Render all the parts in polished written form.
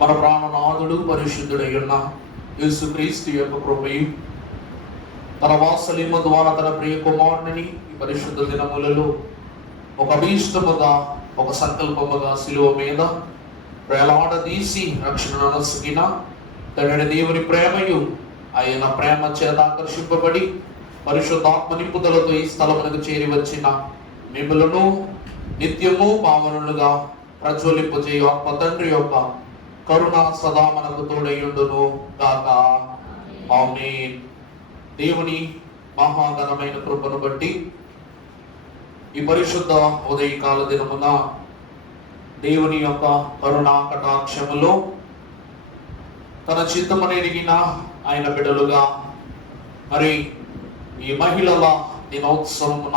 మన ప్రాణనాథుడు పరిశుద్ధుడై ఉన్న యేసుక్రీస్తు యొక్క కృపయు తన వాత్సల్యము ద్వారా తన ప్రియ కుమారుని ఈ పరిశుద్ధ దినములలో ఒక అభీష్టముగా, ఒక సంకల్పముగా శిలువ మీద వేలాడదీసి రక్షణను నొసగిన తండ్రి దేవుని ప్రేమయు ఆయన ప్రేమ చేత ఆకర్షింపబడి పరిశుద్ధాత్మ నింపుదలతో ఈ స్థలమునకు చేరి వచ్చిన మిమ్మలను నిత్యము పావనులుగా ప్రజ్వలింపజేయు ఆత్మ తండ్రి యొక్క కరుణ సదా మనకు తోడయుండును గాక. ఆమేన్. దేవుని మహాఘనమైన కృపను బట్టి ఈ పరిశుద్ధ ఉదయకాల దినమున దేవుని యొక్క కరుణా కటాక్షములో తన చిత్తమనెరిగిన ఆయన బిడ్డలుగా మరి ఈ మహిళల దినోత్సవమున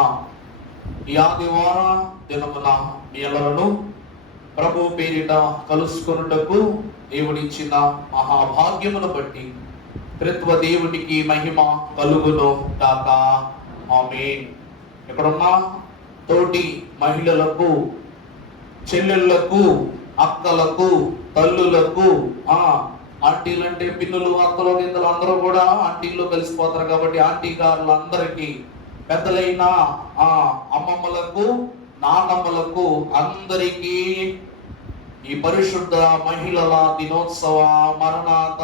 ఈ ఆదివార దినమున మీ అందరూ ప్రభు పేరిట కలుసుకొనుటకు దేవుడిచ్చిన మహాభాగ్యమును బట్టి త్రిత్వ దేవునికి మహిమ కలుగును గాక. ఆమేన్. ఇక్కడున్న తోటి మహిళలకు, చెల్లెళ్లకు, అక్కలకు, తల్లులకు, ఆంటీలు అంటే పిన్నులు, అక్కలు, గిద్దలు అందరూ కూడా ఆంటీల్లో కలిసిపోతారు కాబట్టి ఆంటీ గారులందరికీ, పెద్దలైన అమ్మమ్మలకు, నాన్నమ్మలకు అందరికీ ఈ పరిశుద్ధ మహిళల దినోత్సవ మరణాత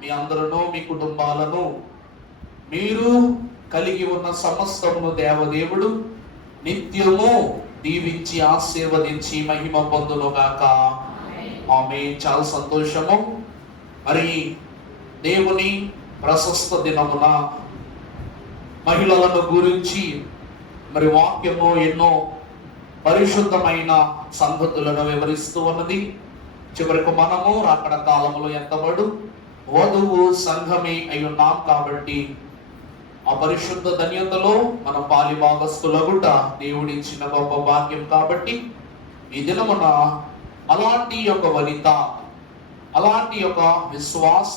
మీ అందరూ మీ కుటుంబాలను మీరు కలిగి ఉన్న సమస్తమును దేవదేవుడు నిత్యము దీవించి ఆశీర్వదించి మహిమ పొందును గాక. ఆమె చాలా సంతోషము. మరి దేవుని ప్రశస్త దినమున మహిళలను గురించి మరి వాక్యము ఎన్నో పరిశుద్ధమైన సంగతులను వివరిస్తూ ఉన్నది. చివరికి మనము రాకడ కాలములో ఎంతబడు వధువు సంఘమే అయి ఉన్నాం కాబట్టి ఆ పరిశుద్ధ ధన్యతలో మన పాలి భాగస్థులగుట దేవుడిచ్చిన గొప్ప భాగ్యం కాబట్టి ఈ దినమున అలాంటి యొక్క వనిత, అలాంటి యొక్క విశ్వాస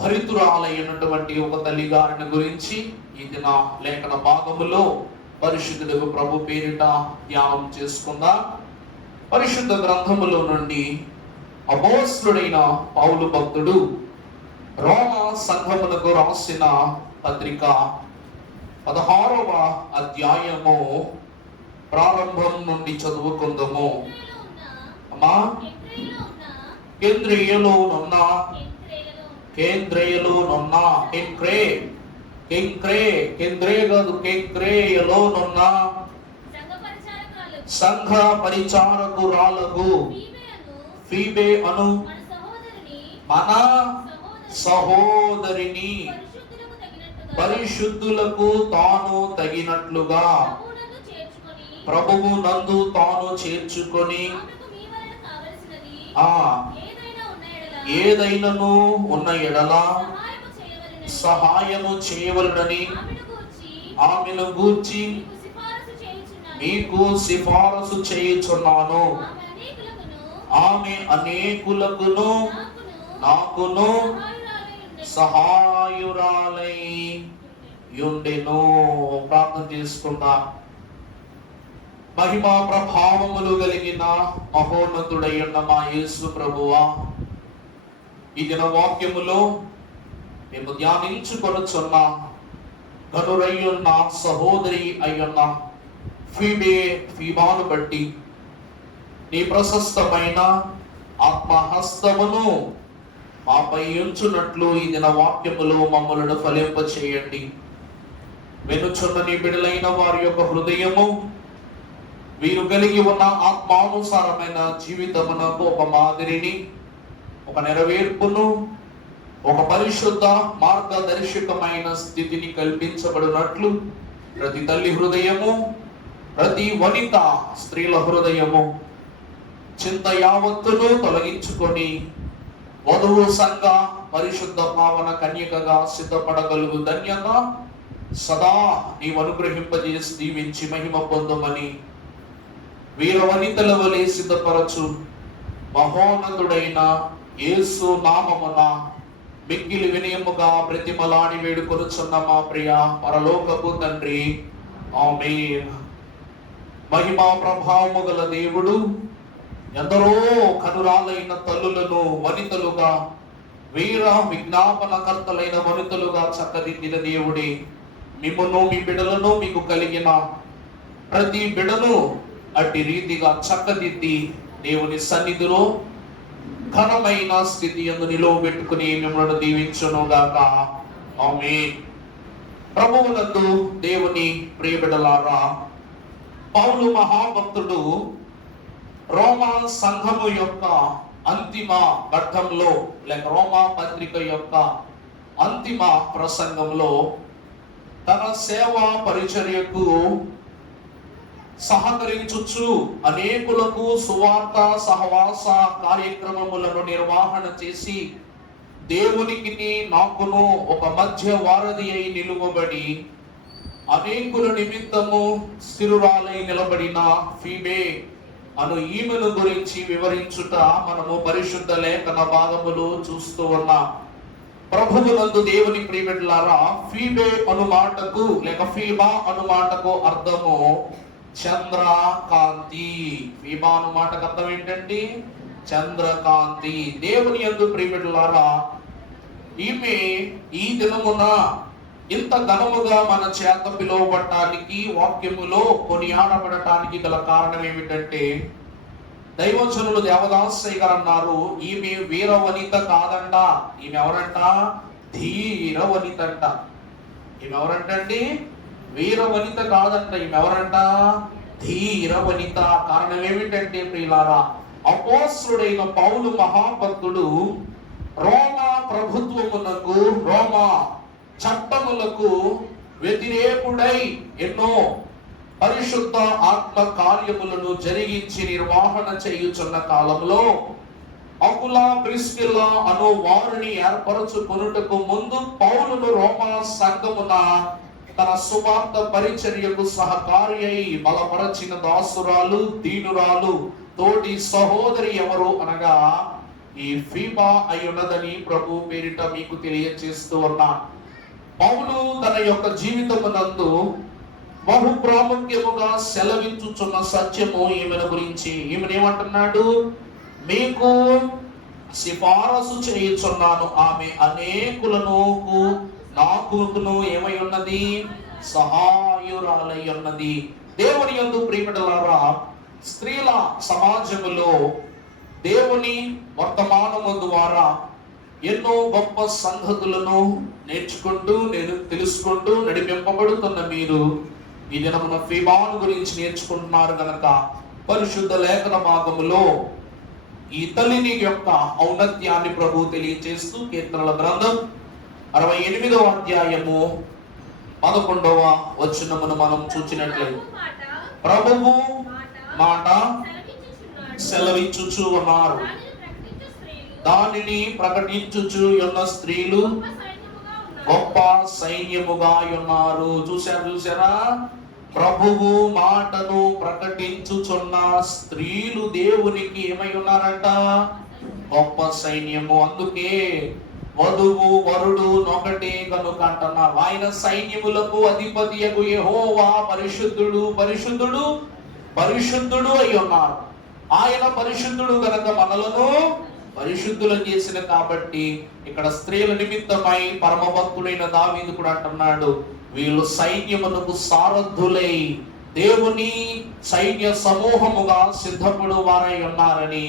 భరితురాలైనటువంటి ఒక తల్లి గారిని గురించి ఈ దిన లేఖన భాగములో పరిశుద్ధుడు ప్రభు పేరిట ధ్యానం చేసుకుందాం. పరిశుద్ధ గ్రంథములో నుండి అపోస్తలుడైన పౌలు భక్తుడు రోమా సంఘములకు రాసిన పత్రిక 16వ అధ్యాయము ప్రారంభం నుండి చదువుకుందాము. అమ్మా, కేంద్రేయలోనున్న సంఘ పరిచారకురాలకు ఫీబే అను మన సహోదరిని పరిశుద్ధులకు తాను తగినట్లుగా ప్రభువు నందు తాను చేర్చుకొని ఏదైనను ఉన్న ఎడల సహాయము చేయవలనని ఆమెను గూర్చి మీకు సిఫారసు చేయుచున్నాను. ఆమె అనేకులకును నాకును సహాయురాలై యుండెను. ప్రార్థన చేసుకుందాం. మహిమా ప్రభావములు కలిగిన మహోన్నతుడై ఉన్న మా యేసు ప్రభువా, ఈ దిన వాక్యములో మేము ధ్యానించుకొనుచున్న గనురయ్యున్న సహోదరి అయ్యున్న ఫీబాను బట్టి నీ ప్రశస్తమైన ఆత్మహస్తమును మాపై ఉంచునట్లు ఈ దిన వాక్యములో మమ్మలను ఫలింప చేయండి. వెనుచున్న నీ బిడలైన వారి యొక్క హృదయము వీరు కలిగి ఉన్న ఆత్మానుసారమైన జీవితమునకు ఒక మాదిరిని, ఒక నెరవేర్పును, ఒక పరిశుద్ధ మార్గదర్శకమైన స్థితిని కల్పించబడినట్లు ప్రతి తల్లి హృదయము, ప్రతి వనిత స్త్రీల హృదయము చింత యావత్తును తొలగించుకొని వధువు సంఘ పరిశుద్ధ పావన కన్యకగా సిద్ధపడగలుగు ధన్యత సదా నీవు అనుగ్రహింపజేసి దీవించి మహిమ పొందమని వీర వనితల వలె సిద్ధపరచు మహోన్నతుడైన యేసు నామమున మిక్కిలి వినయముగా ప్రతిమలాడి వేడుకొనుచున్న మా ప్రియ పరలోకపు తండ్రి, ఆమేన్. మహిమా ప్రభావము గల దేవుడు, ఎందరో కనురాలైన తల్లులను వనితలుగా, వీర విజ్ఞాపనకర్తలైన వనితలుగా చక్కదిద్దిన దేవుడే, మిమ్మును మీ బిడలను మీకు కలిగిన ప్రతి బిడను అట్టి రీతిగా చక్కదిద్ది దేవుని సన్నిధిలో ఘనమైన స్థితి యందు నిలువబెట్టుకుని మిమ్మల్ని దీవించును గాక. ఆమేన్. ప్రభువునందు దేవుని ప్రియబిడలారా, పౌలు మహాభక్తుడు రోమా సంఘము యొక్క అంతిమ ఘట్టంలో లేక రోమా పత్రిక యొక్క అంతిమ ప్రసంగంలో తన సేవా పరిచర్యకు సహకరించుచు అనేకులకు సువార్త సహవాస కార్యక్రమములను నిర్వహణ చేసి దేవునికి నాకును ఒక మధ్య వారధి అయి నిలువబడి అనేకుల నిమిత్తము స్థిరురాలై నిలబడిన ఫీబే అను ఈమెను గురించి వివరించుట మనము పరిశుద్ధ లేఖన భాగములు చూస్తూ ఉన్నాం. ప్రభువునందు దేవుని ప్రియబిడ్డలారా, ఫీబే అను మాటకు లేక ఫీబా అను మాటకు అర్థము చంద్రకాంతి. ఫీబా అను మాటకు అర్థం ఏంటండి? చంద్రకాంతి. దేవుని యందు ప్రియబిడ్డలారా, ఈమె ఈ దినమున ఇంత ఘనముగా మన చేత పిలువబడటానికి, వాక్యములో కొనియాడబడటానికి గల కారణం ఏమిటంటే, దైవజనులు దేవదాసయ్య గారు అన్నారు, ఈమె వీర వనిత కాదంట. ఈమె ఎవరంట? ధీర వనిత అంట. ఈమె ఎవరంటండి? వీర వనిత కాదంట. ఈమె ఎవరంట? ధీర వనిత. కారణం ఏమిటంటే ప్రియులారా, అపోస్తలుడైన పౌలు మహాభక్తుడు రోమా ప్రభుత్వమునకు, రోమా చట్టములకు వ్యతిరేకుడై ఎన్నో పరిశుద్ధ ఆత్మ కార్యములను జరిగించి నిర్వహణ చేయుచున్న కాలంలో అకుల ప్రిస్కిల్ల అను వారిని ఏర్పరచుకొనుటకు ముందు పౌలును రోమా సంఘమున తన సువార్త పరిచర్యకు సహకారి అయి బలపరచిన దాసురాలు, దీనురాలు, తోటి సహోదరి ఎవరు అనగా ఈ ఫీబా అయ్యున్నదని ప్రభు పేరిట మీకు తెలియజేస్తూ ఉన్నా. పౌలు తన యొక్క జీవితమునందు బహు ప్రాముఖ్యముగా సెలవించుచున్న సత్యము ఈమెను గురించి. ఈమెను ఏమంటున్నాడు? మీకు సిఫారసు చేయుచున్నాను, ఆమె అనేకులను నాకును ఏమై ఉన్నది? సహాయురాలై ఉన్నది. దేవుని యందు ప్రియబిడ్డలారా, స్త్రీల సమాజములో దేవుని వర్తమానము ద్వారా ఎన్నో గొప్ప సంగతులను నేర్చుకుంటూ తెలుసుకుంటూ నడిపింపబడుతున్న మీరు ఈ దినమున ఫీబాను గురించి నేర్చుకుంటున్నారు కనుక పరిశుద్ధ లేఖన భాగములో ఈ తల్లిని యొక్క ఔన్నత్యాన్ని ప్రభు తెలియజేస్తూ కీర్తనల గ్రంథం 68వ అధ్యాయము 11వ వచనమును మనం చూచినట్లయితే, ప్రభువు మాట సెలవిచ్చుచు ఉన్నారు, దానిని ప్రకటించుచు ఉన్న స్త్రీలు గొప్ప సైన్యముగా ఉన్నారు. చూసారా? ప్రభువు మాటను ప్రకటించుచున్న స్త్రీలు దేవునికి ఏమై ఉన్నారంట? గొప్ప సైన్యము. అందుకే వధువు వరుడు నొకటే కనుక అంటున్నారు. ఆయన సైన్యములకు అధిపతియగు యెహోవా పరిశుద్ధుడు పరిశుద్ధుడు పరిశుద్ధుడు అయి ఉన్నారు. ఆయన పరిశుద్ధుడు గనక మనలను పరిశుద్ధులను చేసిన కాబట్టి ఇక్కడ స్త్రీల నిమిత్తమై పరమభక్తుడైన దావీదు కూడా అంటున్నాడు, వీళ్ళు సైన్యమునకు సారథులై దేవుని సైన్య సమూహముగా సిద్ధపడు వారై ఉన్నారని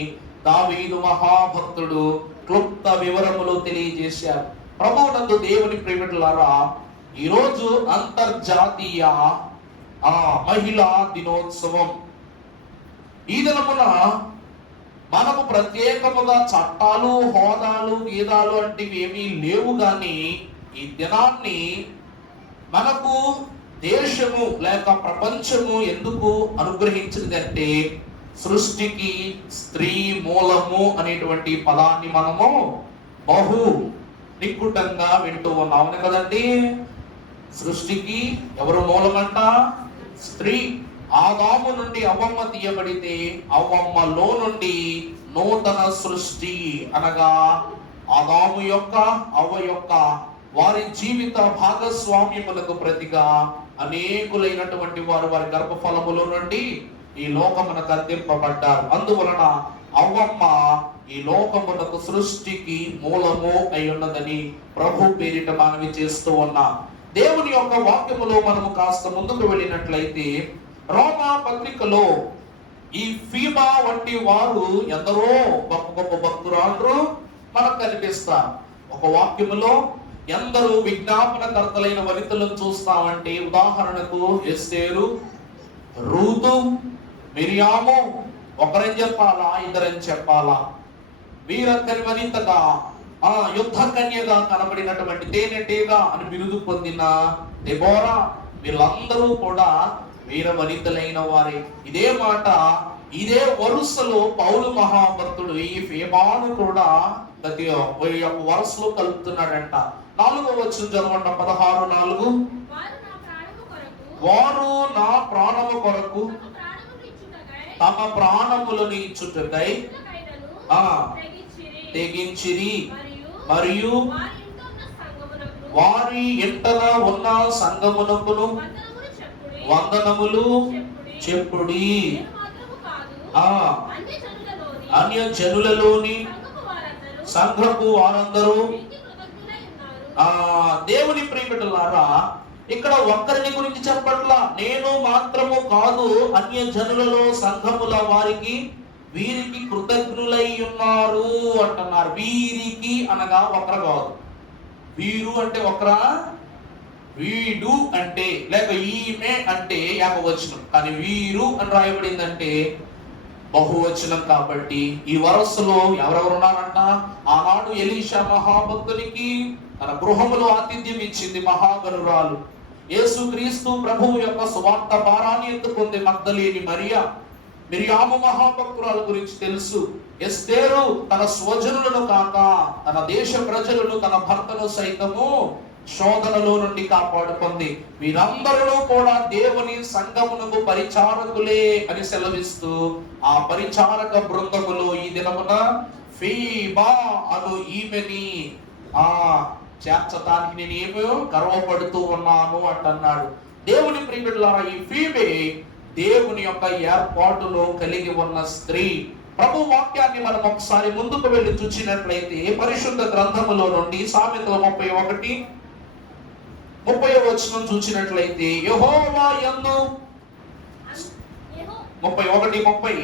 దావీదు మహాభక్తుడు క్లుప్త వివరములు తెలియజేశారు. ప్రభువునందు దేవుని ప్రియబిడ్డలారా, ఈరోజు అంతర్జాతీయ మహిళా దినోత్సవం. ఈ దినమున మనకు ప్రత్యేకముగా చట్టాలు, హోదాలు, గీదాలు వంటివి ఏమీ లేవు, కానీ ఈ దినాన్ని మనకు దేశము లేక ప్రపంచము ఎందుకు అనుగ్రహించిందంటే, సృష్టికి స్త్రీ మూలము అనేటువంటి పదాన్ని మనము బహు నిక్కుటంగా వింటూ ఉన్నాం కదండి. సృష్టికి ఎవరు మూలమంట? స్త్రీ. ఆదాము నుండి అవ్వమ్మ తీయబడితే అవ్వమ్మలో నుండి నూతన సృష్టి అనగా ఆదాము యొక్క అవ్వ యొక్క వారి జీవిత భాగస్వామ్యములకు ప్రతిగా అనేకులైనటువంటి వారు వారి గర్భఫలములో నుండి ఈ లోకమునకు అందింపబడ్డారు. అందువలన అవ్వమ్మ ఈ లోకమునకు సృష్టికి మూలము అయి ఉన్నదని ప్రభు పేరిట మనవి చేస్తూ ఉన్నాం. దేవుని యొక్క వాక్యములో మనము కాస్త ముందుకు వెళ్ళినట్లయితే రోమా పత్రికలో ఈ ఫీబా వంటి వారు ఎందరో గొప్ప గొప్ప భక్తురాండ్రు మనకు కనిపిస్తారు. ఒక వాక్యములో ఎందరూ విజ్ఞాపనకర్తలైన వనితలను చూస్తామంటే ఉదాహరణకు ఎస్తేరు, రూతు, మిరియాము, ఒకరని చెప్పాలా ఇద్దరని చెప్పాలా, వీరందరి వనితగా యుద్ధ కన్యగా కనబడినటువంటి తేనెటీగా అని బిరుదు పొందిన దెబోరా, వీళ్ళందరూ కూడా వీర వనితలైన వారే. ఇదే మాట ఇదే వరుసలో పౌలు మహాభక్తుడు ఈ ఫీబాను కూడా ప్రతి వరుసలో కలుపుతున్నాడంట. 4వ వచనం చదవండి, 16:4. వారు నా ప్రాణము కొరకు తమ ప్రాణములను ఇచ్చుటకై తెగించిరి, మరియు వారి ఎంటన ఉన్న సంగమునకును వందనములు చెప్పుడి. అన్య జనులలోని సంఘపు వారందరూ దేవుని ప్రియబిడ్డలారా, ఇక్కడ ఒక్కరిని గురించి చెప్పట్లా. నేను మాత్రము కాదు, అన్య జనులలో సంఘముల వారికి వీరికి కృతజ్ఞులై ఉన్నారు అంటున్నారు. వీరికి అనగా ఒకరు కాదు. వీరు అంటే ఒకరా, వీడు అంటే లేక ఈమె అంటే ఏకవచనం, కానీ వీరు అని రాయబడిందంటే బహువచనం. కాబట్టి ఈ వరసలో ఎవరెవరు ఉన్నారంట? ఆనాడు ఎలీషా మహాభక్తునికి తన గృహములో ఆతిథ్యం ఇచ్చింది మహాగనురాలు. యేసుక్రీస్తు ప్రభువు యొక్క సువార్త భారాన్ని ఎత్తుకుంది మగ్దలేని మరియా. మిరియాము మహాభక్తురాలు గురించి తెలుసు. ఎస్తేరు తన స్వజనులను కాక తన దేశ ప్రజలను, తన భర్తను సైతము శోధనలో నుండి కాపాడుకుంది. వీరందరూ కూడా దేవుని సంఘమునకు పరిచారకులే అని సెలవిస్తూ ఆ పరిచారక బృందములో ఈ దినమున ఫీబా అను ఈమెని చేర్చటానికి నేను ఏమో గర్వపడుతూ ఉన్నాను అంటున్నాడు. దేవుని ప్రియబిడ్డలారా, ఈ ఫీబే దేవుని యొక్క ఏర్పాటులో కలిగి ఉన్న స్త్రీ. ప్రభు వాక్యాన్ని మనం ఒకసారి ముందుకు వెళ్ళి చూసినట్లయితే పరిశుద్ధ గ్రంథములో నుండి సామెతల 31:30 వచనం చూసినట్లయితే యెహోవా యందు 31:30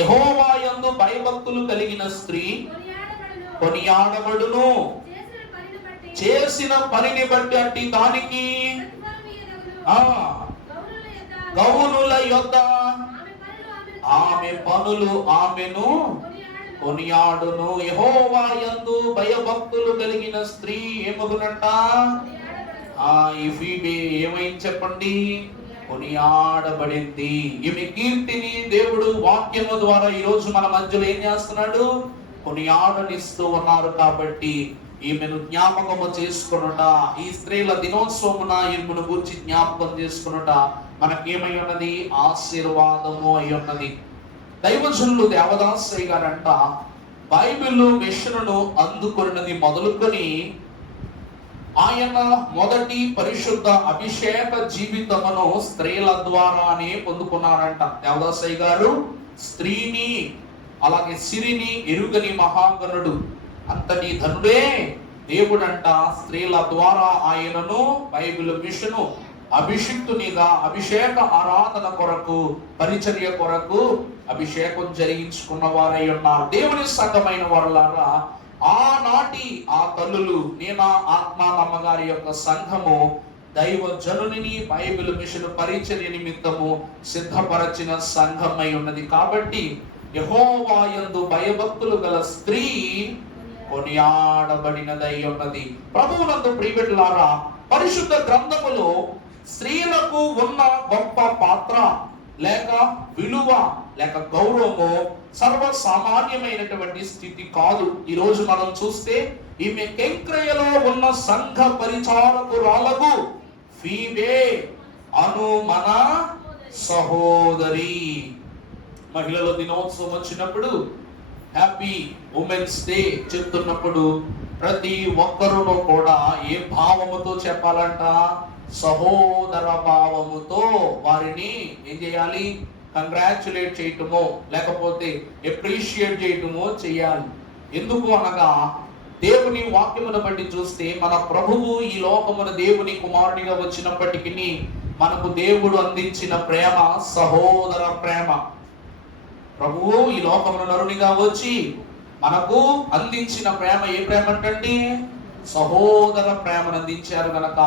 యెహోవా యందు భయభక్తులు కలిగిన స్త్రీ కొనియాడబడును, చేసిన పనిని బట్టి అట్టి దానికి గౌనుల యొద్ద ఆమె పనులు ఆమెను కొనియాడును. యెహోవా యందు భయభక్తులు కలిగిన స్త్రీ ఏమగునంట? ఈ ఫీబే ఏమైంది చెప్పండి? కొనియాడబడింది. ఈమె కీర్తిని దేవుడు వాక్యము ద్వారా ఈ రోజు మన మధ్యలో ఏం చేస్తున్నాడు? కొనియాడనిస్తూ ఉన్నారు. కాబట్టి ఈమెను జ్ఞాపకము చేసుకొనుట, ఈ స్త్రీల దినోత్సవమున ఈమెను గురించి జ్ఞాపకం చేసుకొనుట మనకేమై ఉన్నది? ఆశీర్వాదము అయి ఉన్నది. దైవజనులు దేవదాసయ్య గారంట బైబిల్ మిషన్ను అందుకున్నది మొదలుకొని ఆయన మొదటి పరిశుద్ధ అభిషేక జీవితమును స్త్రీల ద్వారానే పొందుకున్నారంట. దేవదాసయ్య గారు స్త్రీని అలాగే సిరిని ఎరుగని మహాగణుడు, అంతటి ధనుడే దేవుడంట. స్త్రీల ద్వారా ఆయనను బైబిల్ మిషను అభిషిక్తునిగా అభిషేక ఆరాధన కొరకు, పరిచర్య కొరకు అభిషేకం జరిగించుకున్న వారై ఉన్నారు. దేవుని సంఘమైన వారులారా, ఆనాటి ఆ తల్లులు నేనా ఆత్మానమ్మ గారి యొక్క సంఘము దైవ జనుని బైబిల్ మిషన్ పరిచర్య నిమిత్తము సిద్ధపరచిన సంఘమై ఉన్నది. కాబట్టి యెహోవా యందు భయభక్తులు గల స్త్రీ కొనియాడబడినదై ఉన్నది. ప్రభువునందు ప్రియబిడ్డలారా, పరిశుద్ధ గ్రంథములో స్త్రీలకు ఉన్న గొప్ప పాత్ర లేక విలువ లేక గౌరవము సర్వసామాన్యమైనటువంటి స్థితి కాదు. ఈ రోజు మనం చూస్తే ఈమె కెంక్రయలో ఉన్న సంఘ పరిచారకురాలకు ఫీబే అను మన సహోదరి. మహిళల దినోత్సవం వచ్చినప్పుడు హ్యాపీ ఉమెన్స్ డే చెప్తున్నప్పుడు ప్రతి ఒక్కరును కూడా ఏ భావముతో చెప్పాలంట? సహోదర భావముతో వారిని ఏం చేయాలి? కంగ్రాచులేట్ చేయటమో లేకపోతే అప్రిషియేట్ చేయటమో చేయాలి. ఎందుకు అనగా దేవుని వాక్యమును బట్టి చూస్తే మన ప్రభువు ఈ లోకమున దేవుని కుమారునిగా వచ్చినప్పటికీ మనకు దేవుడు అందించిన ప్రేమ సహోదర ప్రేమ. ప్రభువు ఈ లోకమున నరునిగా వచ్చి మనకు అందించిన ప్రేమ ఏ ప్రేమ అంటండి? సహోదర ప్రేమను అందించారు గనక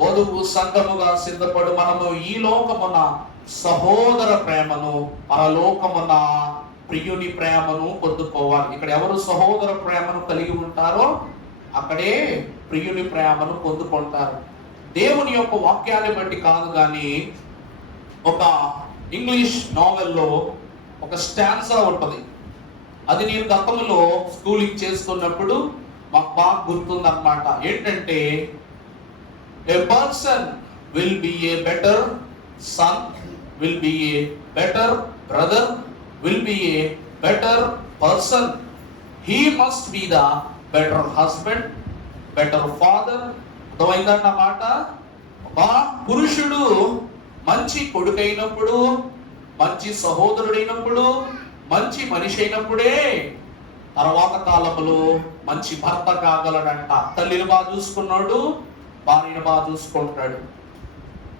వధువు సంఘముగా సిద్ధపడు మనము ఈ లోకమున సహోదర ప్రేమను, పరలోకమున ప్రియుని ప్రేమను పొందుకోవాలి. ఇక్కడ ఎవరు సహోదర ప్రేమను కలిగి ఉంటారో అక్కడే ప్రియుని ప్రేమను పొందుకుంటారు. దేవుని యొక్క వాక్యాన్ని బట్టి కాదు కానీ ఒక ఇంగ్లీష్ నావెల్లో ఒక స్టాన్సా ఉంటుంది. అది నేను గతంలో స్కూలింగ్ చేస్తున్నప్పుడు మాకు బాగా గుర్తుందన్నమాట. ఏంటంటే, a person will be a better son, will be a better brother, will be a better person. He must be the better husband, better father. అర్థమైందన్నమాట. ఒక పురుషుడు మంచి కొడుకైనప్పుడు, మంచి సహోదరుడైనప్పుడు, మంచి మనిషి అయినప్పుడే తర్వాత కాలంలో మంచి భర్త కాగలడంట. తల్లిని బాగా చూసుకున్నాడు, భార్యను బాగా చూసుకుంటాడు.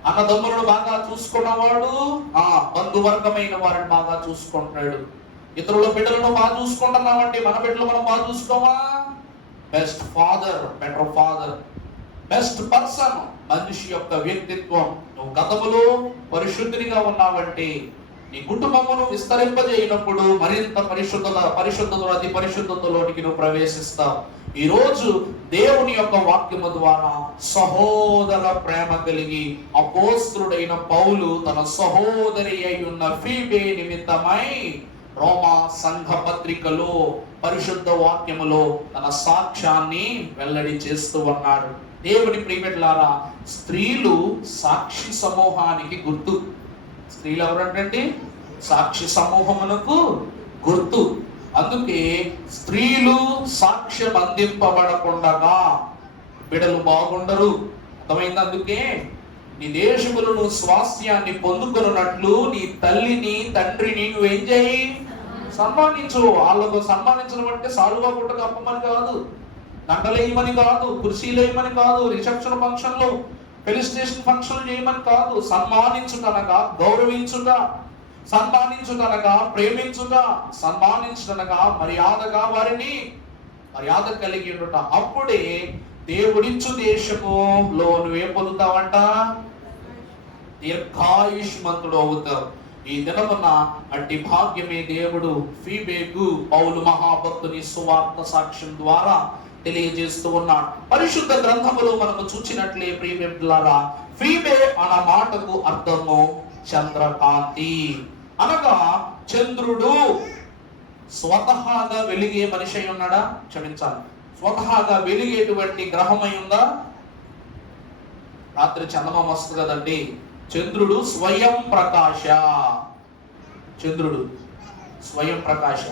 అన్నదమ్ములను బాగా చూసుకున్నవాడు బంధువర్గమైన వారిని బాగా చూసుకుంటాడు. ఇతరుల బిడ్డలను బాగా చూసుకుంటున్నామంటే మన బిడ్డలు మనం బాగా చూసుకోవా? Best father, better father, best person. మనిషి యొక్క వ్యక్తిత్వం. నువ్వు గతములో పరిశుద్ధిగా ఉన్నావంటే నీ కుటుంబమును విస్తరింపజేయనప్పుడు మరింత పరిశుద్ధతలో అతి పరిశుద్ధతలోనికి నువ్వు ప్రవేశిస్తావు. ఈ రోజు దేవుని యొక్క వాక్యము ద్వారా సహోదర ప్రేమ కలిగి అపోస్తలుడైన పౌలు తన సహోదరి అయి ఉన్న ఫీబే నిమిత్తమై రోమా సంఘ పత్రికలో పరిశుద్ధ వాక్యములో తన సాక్ష్యాన్ని వెల్లడి చేస్తూ ఉన్నాడు. దేవుని ప్రియమిత్రులారా, స్త్రీలు సాక్షి సమూహానికి గుర్తు. స్త్రీలు ఎవరంటే సాక్షి సమూహమునకు గుర్తు. అందుకే స్త్రీలు సాక్ష్యం అందింపబడకుండా బిడలు బాగుండరు. అర్థమైంది? అందుకే నీ దేశములు నువ్వు స్వాస్థ్యాన్ని పొందుకున్నట్లు నీ తల్లిని తండ్రిని నువ్వేం చేయి? సన్మానించు. వాళ్ళకు సన్మానించడం అంటే సాలువా గుట్ట కప్పమని కాదు, దండలేయమని కాదు, కుర్చీలేయమని కాదు, రిసెప్షన్ ఫంక్షన్లో ఫెలిసిటేషన్ ఫంక్షన్ చేయమని కాదు. సన్మానించుటనగా గౌరవించుట, సన్మానించుటనగా ప్రేమించుట, సన్మానించుటనగా మర్యాదగా వారిని మర్యాద కలిగి ఉండుట. అప్పుడే దేవుడిచ్చు దేశములో నువ్వేం పొందుతావంట? దీర్ఘాయుష్మంతుడు అవుతావు. ఈ దినమున అట్టి భాగ్యమే దేవుడు ఫీబేకు పౌలు మహాభక్తుని సువార్త సాక్ష్యం ద్వారా తెలియజేస్తూ ఉన్నాడు. పరిశుద్ధ గ్రంథములో మనము చూచినట్లే ప్రియమిత్రులారా, ఫీబే అన్న మాటకు అర్థము చంద్రకాంతి, అనగా చంద్రుడు. స్వతహాగా వెలిగే మనిషి అయి ఉన్నాడా? క్షమించాలి, స్వతహాగా వెలిగేటువంటి గ్రహమై ఉందా? రాత్రి చందమామ వస్తుంది కదండి. చంద్రుడు స్వయం ప్రకాశ. చంద్రుడు స్వయం ప్రకాశ.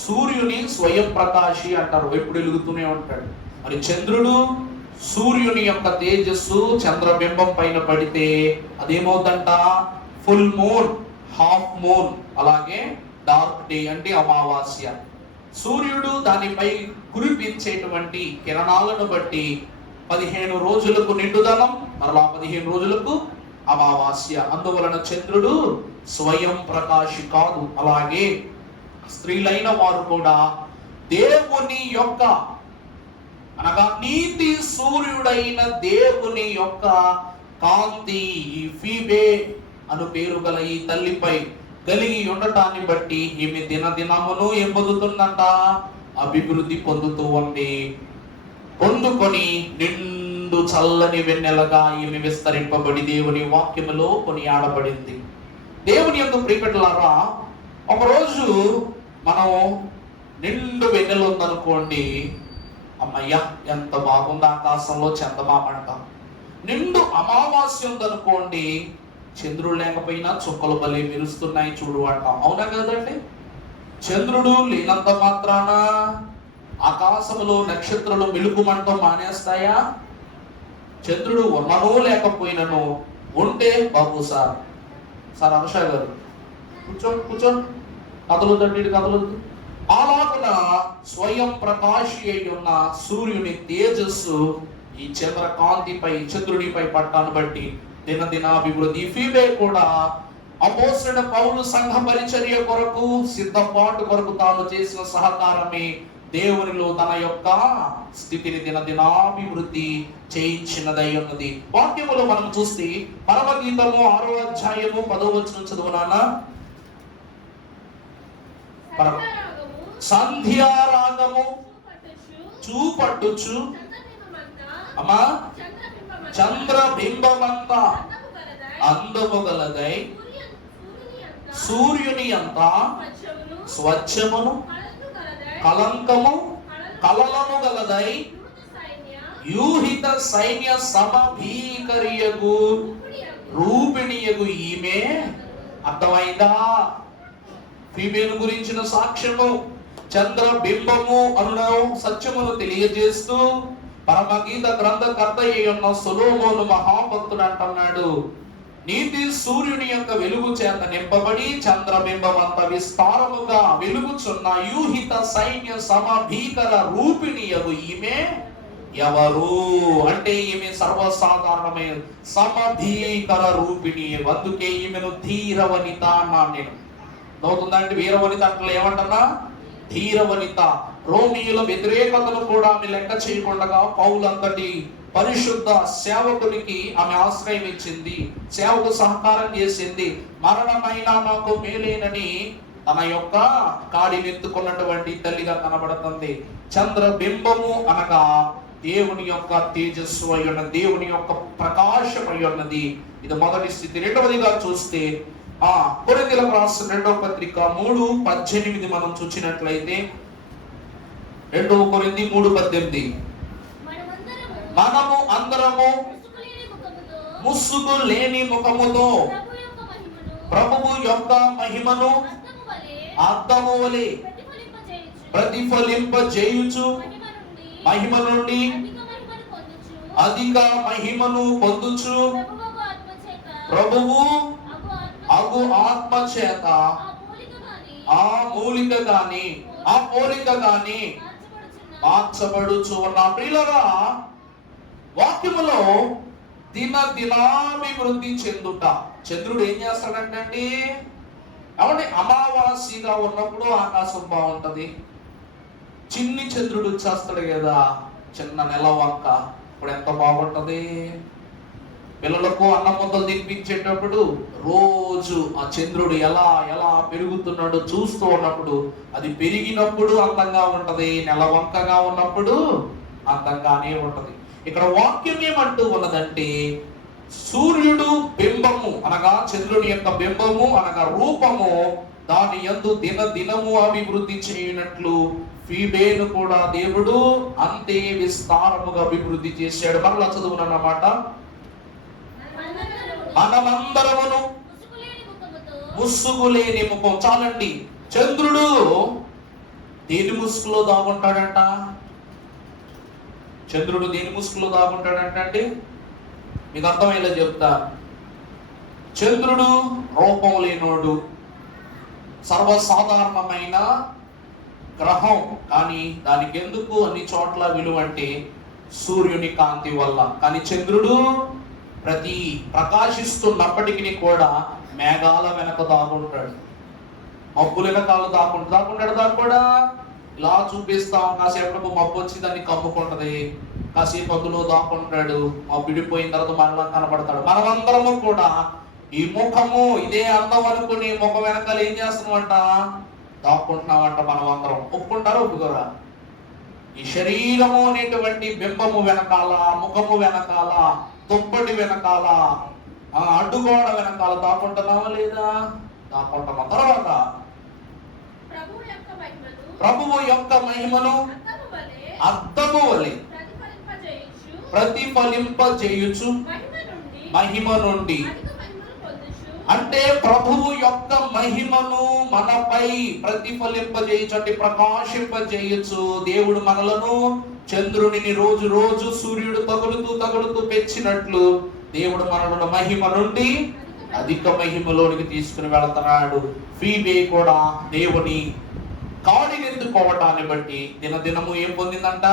సూర్యుని స్వయం ప్రకాశి అంటారు, ఎప్పుడు వెలుగుతూనే ఉంటాడు. మరి చంద్రుడు సూర్యుని యొక్క తేజస్సు చంద్రబింబం పైన పడితే అదేమవుతుందంట? ఫుల్ మూన్, హాఫ్ మూన్, అలాగే డార్క్ డే అంటే అమావాస్య. సూర్యుడు దానిపై కురిపించేటువంటి కిరణాలను బట్టి 15 రోజులకు నిండుదనం, మరలా 15 రోజులకు అమావాస్య. అందువలన చంద్రుడు స్వయం ప్రకాశి కాదు. అలాగే స్త్రీలైన వారు కూడా దేవుని యొక్క అనగా నీతి సూర్యుడైన దేవుని యొక్క కాంతి ఈ ఫీబే అను పేరు గల ఈ తల్లిపై కలిగి ఉండటాన్ని బట్టి ఈమె దినదినమును ఏం పొందుతుందంట? అభివృద్ధి పొందుతూ ఉంది. పొందుకొని నిండు చల్లని వెన్నెలగా ఈమె విస్తరింపబడి దేవుని వాక్యములో కొనియాడబడింది. దేవుని యొక్క ప్రియమిత్రులారా, ఒకరోజు మనం నిండు వెన్నెల ఉందనుకోండి, అమ్మయ్య ఎంత బాగుంది ఆకాశంలో చందమామ అంటాం. నిండు అమావాస్య ఉందనుకోండి, చంద్రుడు లేకపోయినా చుక్కలు బలి మెరుస్తున్నాయి చూడు అంటాం. అవునా కదండి? చంద్రుడు లేనంత మాత్రాన ఆకాశములో నక్షత్రాలు మెలుగుమంటం మానేస్తాయా? చంద్రుడు ఉన్ననో లేకపోయినను ఉంటే బాబు సార్ హర్ష గారు కూర్చో కదలొద్దండి, కదలొద్దు. అలాగున స్వయం ప్రకాశి అయి ఉన్న సూర్యుని తేజస్సు ఈ చంద్రకాంతిపై, చంద్రుడిపై పట్టాను బట్టి దినదినాభివృద్ధి. ఫీబే కూడా అపోస్తలుడైన పౌలు సంఘ పరిచర్య కొరకు, సిద్ధపాటు కొరకు తాను చేసిన సహకారమే దేవునిలో తన యొక్క స్థితిని దినదినాభివృద్ధి చేయించినదై ఉన్నది. వాక్యములో మనం చూస్తే పరమగీతము 6వ అధ్యాయము 10వ వచనం చదువునానా. సంధ్యారాగము చూపట్టుచు అమ్మా చంద్రబింబమంతా అందము గలదై సూర్యుని అంత స్వచ్ఛమును కలంకము కలలను గలదై యూహిత సైన్య సమభీకరియగు రూపిణియగు ఈమె. అర్థమైందా? ఫీమేలు గురించిన సాక్ష్యము చంద్రబింబము అను సత్యమును తెలియజేస్తూ పరమగీత గ్రంథకర్త అయిన సొలొమోను మహాభక్తుడు అంటున్నాడు, నీతి సూర్యుని యొక్క వెలుగు చేత నింపబడి చంద్రబింబం అంత విస్తారముగా వెలుగుచున్న యూహిత సైన్య సమభీకర రూపిణియగు ఈమె ఎవరు అంటే ఈమె సర్వసాధారణమైన సమభీకర రూపిణి. అందుకే ఈమెను ధీరవనిత అన్నాను నేను. అవుతుందా అంటే వీరవనిత అంటే ఏమంటున్నా? ధీరవనిత. రోమియుల వ్యతిరేకతను కూడా ఆమె లెక్క చేయకుండా పౌలంతటి పరిశుద్ధ సేవకునికి ఆమె ఆశ్రయం ఇచ్చింది, సేవకు సహకారం చేసింది. మరణమైనా నాకు మేలేనని తన యొక్క కాడినెత్తుకున్నటువంటి తల్లిగా కనబడుతుంది. చంద్రబింబము అనగా దేవుని యొక్క తేజస్సు అయి ఉన్నది, దేవుని యొక్క ప్రకాశం అయి ఉన్నది. ఇది మొదటి స్థితి. రెండవదిగా చూస్తే కొరింథీయులకు రాసిన 2వ పత్రిక 3:18 మనం చూసినట్లయితే 2 కొరింథీ 3:18 మనము అందరము ముసుగు లేని ముఖముతో ప్రభువు యొక్క మహిమను అద్దము వలె ప్రతిఫలింపజేయుచు మహిమ నుండి అధిక మహిమను పొందుచు ప్రభువు అగు ఆత్మ చేత ఆ పోలిక గాని మార్చబడుచు ఉన్న. ప్రియులారా, వాక్యములో దినాభివృద్ధి చెందుట. చంద్రుడు ఏం చేస్తాడంటే కాబట్టి అమావాస్యగా ఉన్నప్పుడు ఆకాశం బాగుంటది. చిన్ని చంద్రుడు వచ్చేస్తాడు కదా, చిన్న నెల వంక, ఇప్పుడు ఎంత బాగుంటది. పిల్లలకు అన్నం ముద్దలు తినిపించేటప్పుడు రోజు ఆ చంద్రుడు ఎలా ఎలా పెరుగుతున్నాడో చూస్తూ ఉన్నప్పుడు, అది పెరిగినప్పుడు అందంగా ఉంటది, నెల వంకగా ఉన్నప్పుడు అందంగానే ఉంటది. ఇక్కడ వాక్యం ఏమంటూ ఉన్నదంటే సూర్యుడు బింబము అనగా చంద్రుని యొక్క బింబము అనగా రూపము, దాని యందు దినము అభివృద్ధి చేయనట్లు ఫీబేను కూడా దేవుడు అంతే విస్తారముగా అభివృద్ధి చేశాడు. మరలా చదువునన్నమాట. మనమందరమును ముసుగు లేని ముఖం. చాలండి. చంద్రుడు దేని ముసుగులో దాగుంటాడంట? చంద్రుడు దేని ముసుగులో దాగుంటాడంట అంటే మీకు అర్థమయ్యేలా చెప్తా. చంద్రుడు రూపం లేనోడు, సర్వసాధారణమైన గ్రహం. కానీ దానికి ఎందుకు అన్ని చోట్ల విలువ అంటే సూర్యుని కాంతి వల్ల. కానీ చంద్రుడు ప్రకాశిస్తున్నప్పటికీ కూడా మేఘాల వెనక దాగుంటాడు, మబ్బుల వెనకాల దాక్కుంటాడు కూడా ఇలా చూపిస్తాం. కాసేపటికి మబ్బు వచ్చి దాన్ని కమ్ముకుంటది, కాసేపు అందులో దాక్కుంటాడు, మబ్బు విడిపోయిన తర్వాత మరలా కనబడతాడు. మనమందరము కూడా ఈ ముఖము ఇదే అందం అనుకుని ముఖం వెనకాల ఏం చేస్తున్నామంట? దాక్కుంటున్నామంట. మనం అందరం ఒప్పుకుంటారా ఒప్పుకోరా? ఈ శరీరము అనేటువంటి బింబము వెనకాల, ముఖము వెనకాల, దుప్పటి వెనకాల, అడ్డుగోడ వెనకాల దాక్కుంటున్నావా లేదా? దాక్కుంటున్నా. తర్వాత ప్రభువు యొక్క మహిమను అద్దము వలె ప్రతిఫలింపజేయుచు మహిమ నుండి అంటే ప్రభువు యొక్క మహిమను మనపై ప్రతిఫలింపజేయచండి, ప్రకాశింపజేయచ్చు. దేవుడు మనలను చంద్రునిని రోజు రోజు సూర్యుడు తగులుతూ తగులుతూ పెంచినట్లు దేవుడు మనలను మహిమ నుండి అధిక మహిమలోనికి తీసుకుని వెళుతున్నాడు. ఫీబే కూడా దేవుని కాడినెత్తుకోవటాన్ని బట్టి దినదినము ఏం పొందిందంట?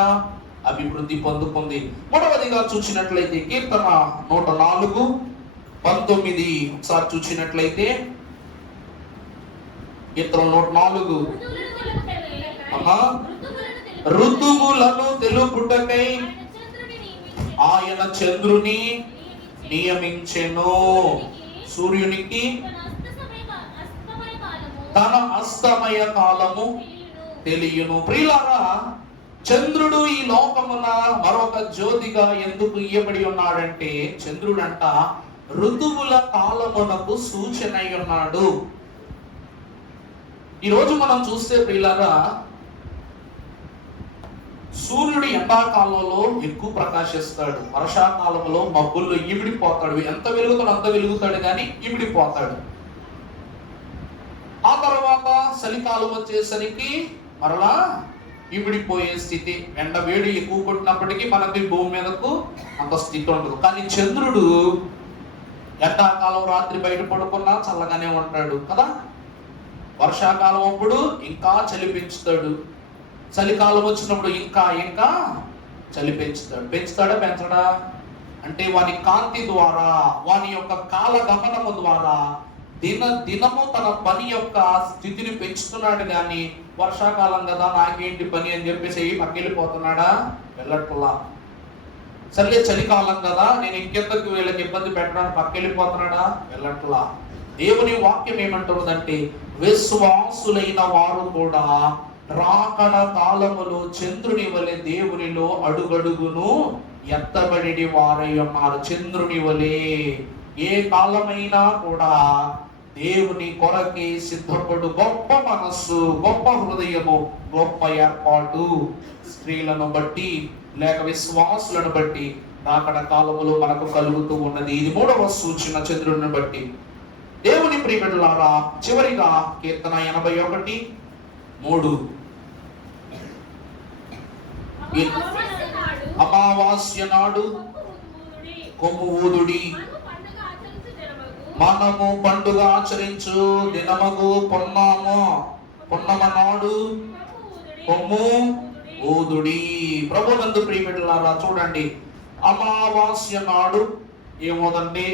అభివృద్ధి పొందుకుంది. మూడవదిగా చూసినట్లయితే కీర్తన 104:19 ఒకసారి చూసినట్లయితే కీర్తన 104 ఋతువులను తెలుపుటకై ఆయన చంద్రుని నియమించెను, సూర్యునికి తన అస్తమయ కాలము తెలియను. ప్రియులారా, చంద్రుడు ఈ లోకమున మరొక జ్యోతిగా ఎందుకు ఇయ్యబడి ఉన్నాడంటే, చంద్రుడంట ఋతువుల కాలమునకు సూచన అయి ఉన్నాడు. ఈరోజు మనం చూస్తే ప్రియులారా, సూర్యుడు ఎండాకాలంలో ఎక్కువ ప్రకాశిస్తాడు, వర్షాకాలంలో మబ్బుల్లో ఇమిడిపోతాడు. ఎంత వెలుగుతాడు అంత వెలుగుతాడు కానీ ఇమిడిపోతాడు. ఆ తర్వాత చలికాలం వచ్చేసరికి మరలా ఇమిడిపోయే స్థితి. ఎండ వేడి ఎక్కువ కొట్టినప్పటికీ మనకి భూమి మీదకు అంత స్థితి ఉండదు. కానీ చంద్రుడు ఎండాకాలం రాత్రి బయట పడుకున్నా చల్లగానే ఉంటాడు కదా. వర్షాకాలం అప్పుడు ఇంకా చలి పెంచుతాడు, చలికాలం వచ్చినప్పుడు ఇంకా ఇంకా చలి పెంచుతాడు. పెంచుతాడా పెంచడా అంటే వాని కాంతి ద్వారా, వాని యొక్క కాల గమనము ద్వారా దినము తన పని యొక్క స్థితిని పెంచుతున్నాడు. కానీ వర్షాకాలం కదా నాకేంటి పని అని చెప్పేసి పక్కెళ్ళిపోతున్నాడా? వెళ్ళట్లా. సర్లే చలికాలం కదా నేను ఇంకెందుకు వీళ్ళకి ఇబ్బంది పెట్టడానికి పక్కెళ్ళిపోతున్నాడా? వెళ్ళట్లా. దేవుని వాక్యం ఏమంటున్నదంటే, విశ్వాసులైన వారు కూడా రాకడ కాలములో చంద్రుని వలె దేవునిలో అడుగడుగును ఎత్తబడి వారై ఉన్నారు. చంద్రుని వలె ఏ కాలమైనా కూడా దేవుని కొరకే సిద్ధపడు గొప్ప మనస్సు, గొప్ప హృదయము, గొప్ప ఏర్పాటు స్త్రీలను బట్టి లేక విశ్వాసులను బట్టి రాకడ కాలములో మనకు కలుగుతూ ఉన్నది. ఇది మూడవ సూచన చంద్రుడిని బట్టి. దేవుని ప్రియబిడ్డలారా, చివరిగా కీర్తన 81:3 అమావాస్య నాడు కొమ్ము ఊదుడి, మనము పండుగ ఆచరించు దినమగు పున్నమ నాడు కొమ్ము ఊదుడి. ప్రభునందు ప్రియబిడ్డలారా, చూడండి, అమావాస్య నాడు ఏమోదండి?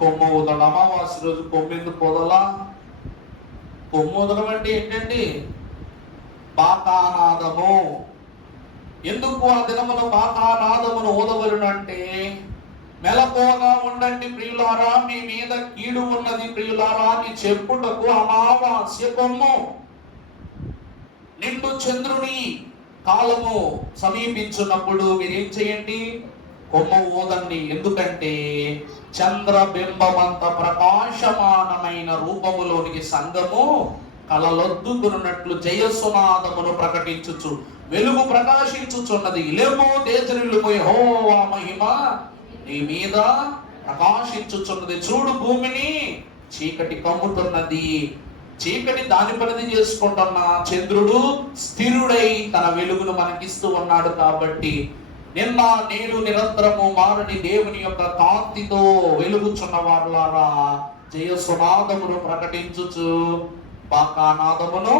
కొమ్ము ఊదడం. అమావాస్య రోజు కొమ్మెందుకు పొదలా? కొమ్ము ఊదడం అంటే ఏంటండి? బాకానాదము. ఎందుకు ఆ దినమున బాకానాదమును ఊదవలను అంటే, మెలకువగా ఉండండి ప్రియులారా, మీ మీద కీడు ఉన్నది ప్రియులారా అని చెప్పుటకు అమావాస్య కొమ్ము. నిండు చంద్రుని కాలము సమీపించున్నప్పుడు మీరేం చేయండి? కొమ్ము ఊదండి. ఎందుకంటే చంద్రబింబమంత ప్రకాశమానమైన రూపములోనికి సంఘము కలలొద్దుకున్నట్లు జయసునాదమును ప్రకటించుచు వెలుగు ప్రకాశించుచున్నది. లేమో తేజరిల్లుము యెహోవా మహిమ నీ మీద ప్రకాశించుచున్నది. చూడు, భూమిని చీకటి కమ్ముతున్నది, చీకటి దాని పనిది చేసుకుంటున్న చంద్రుడు స్థిరుడై తన వెలుగును మనకిస్తూ ఉన్నాడు. కాబట్టి నిన్న నేడు నిరంతరము మారని దేవుని యొక్క కాంతితో వెలుగుచున్న వారులారా, జయసునాదమును ప్రకటించుచు బాకానాదమును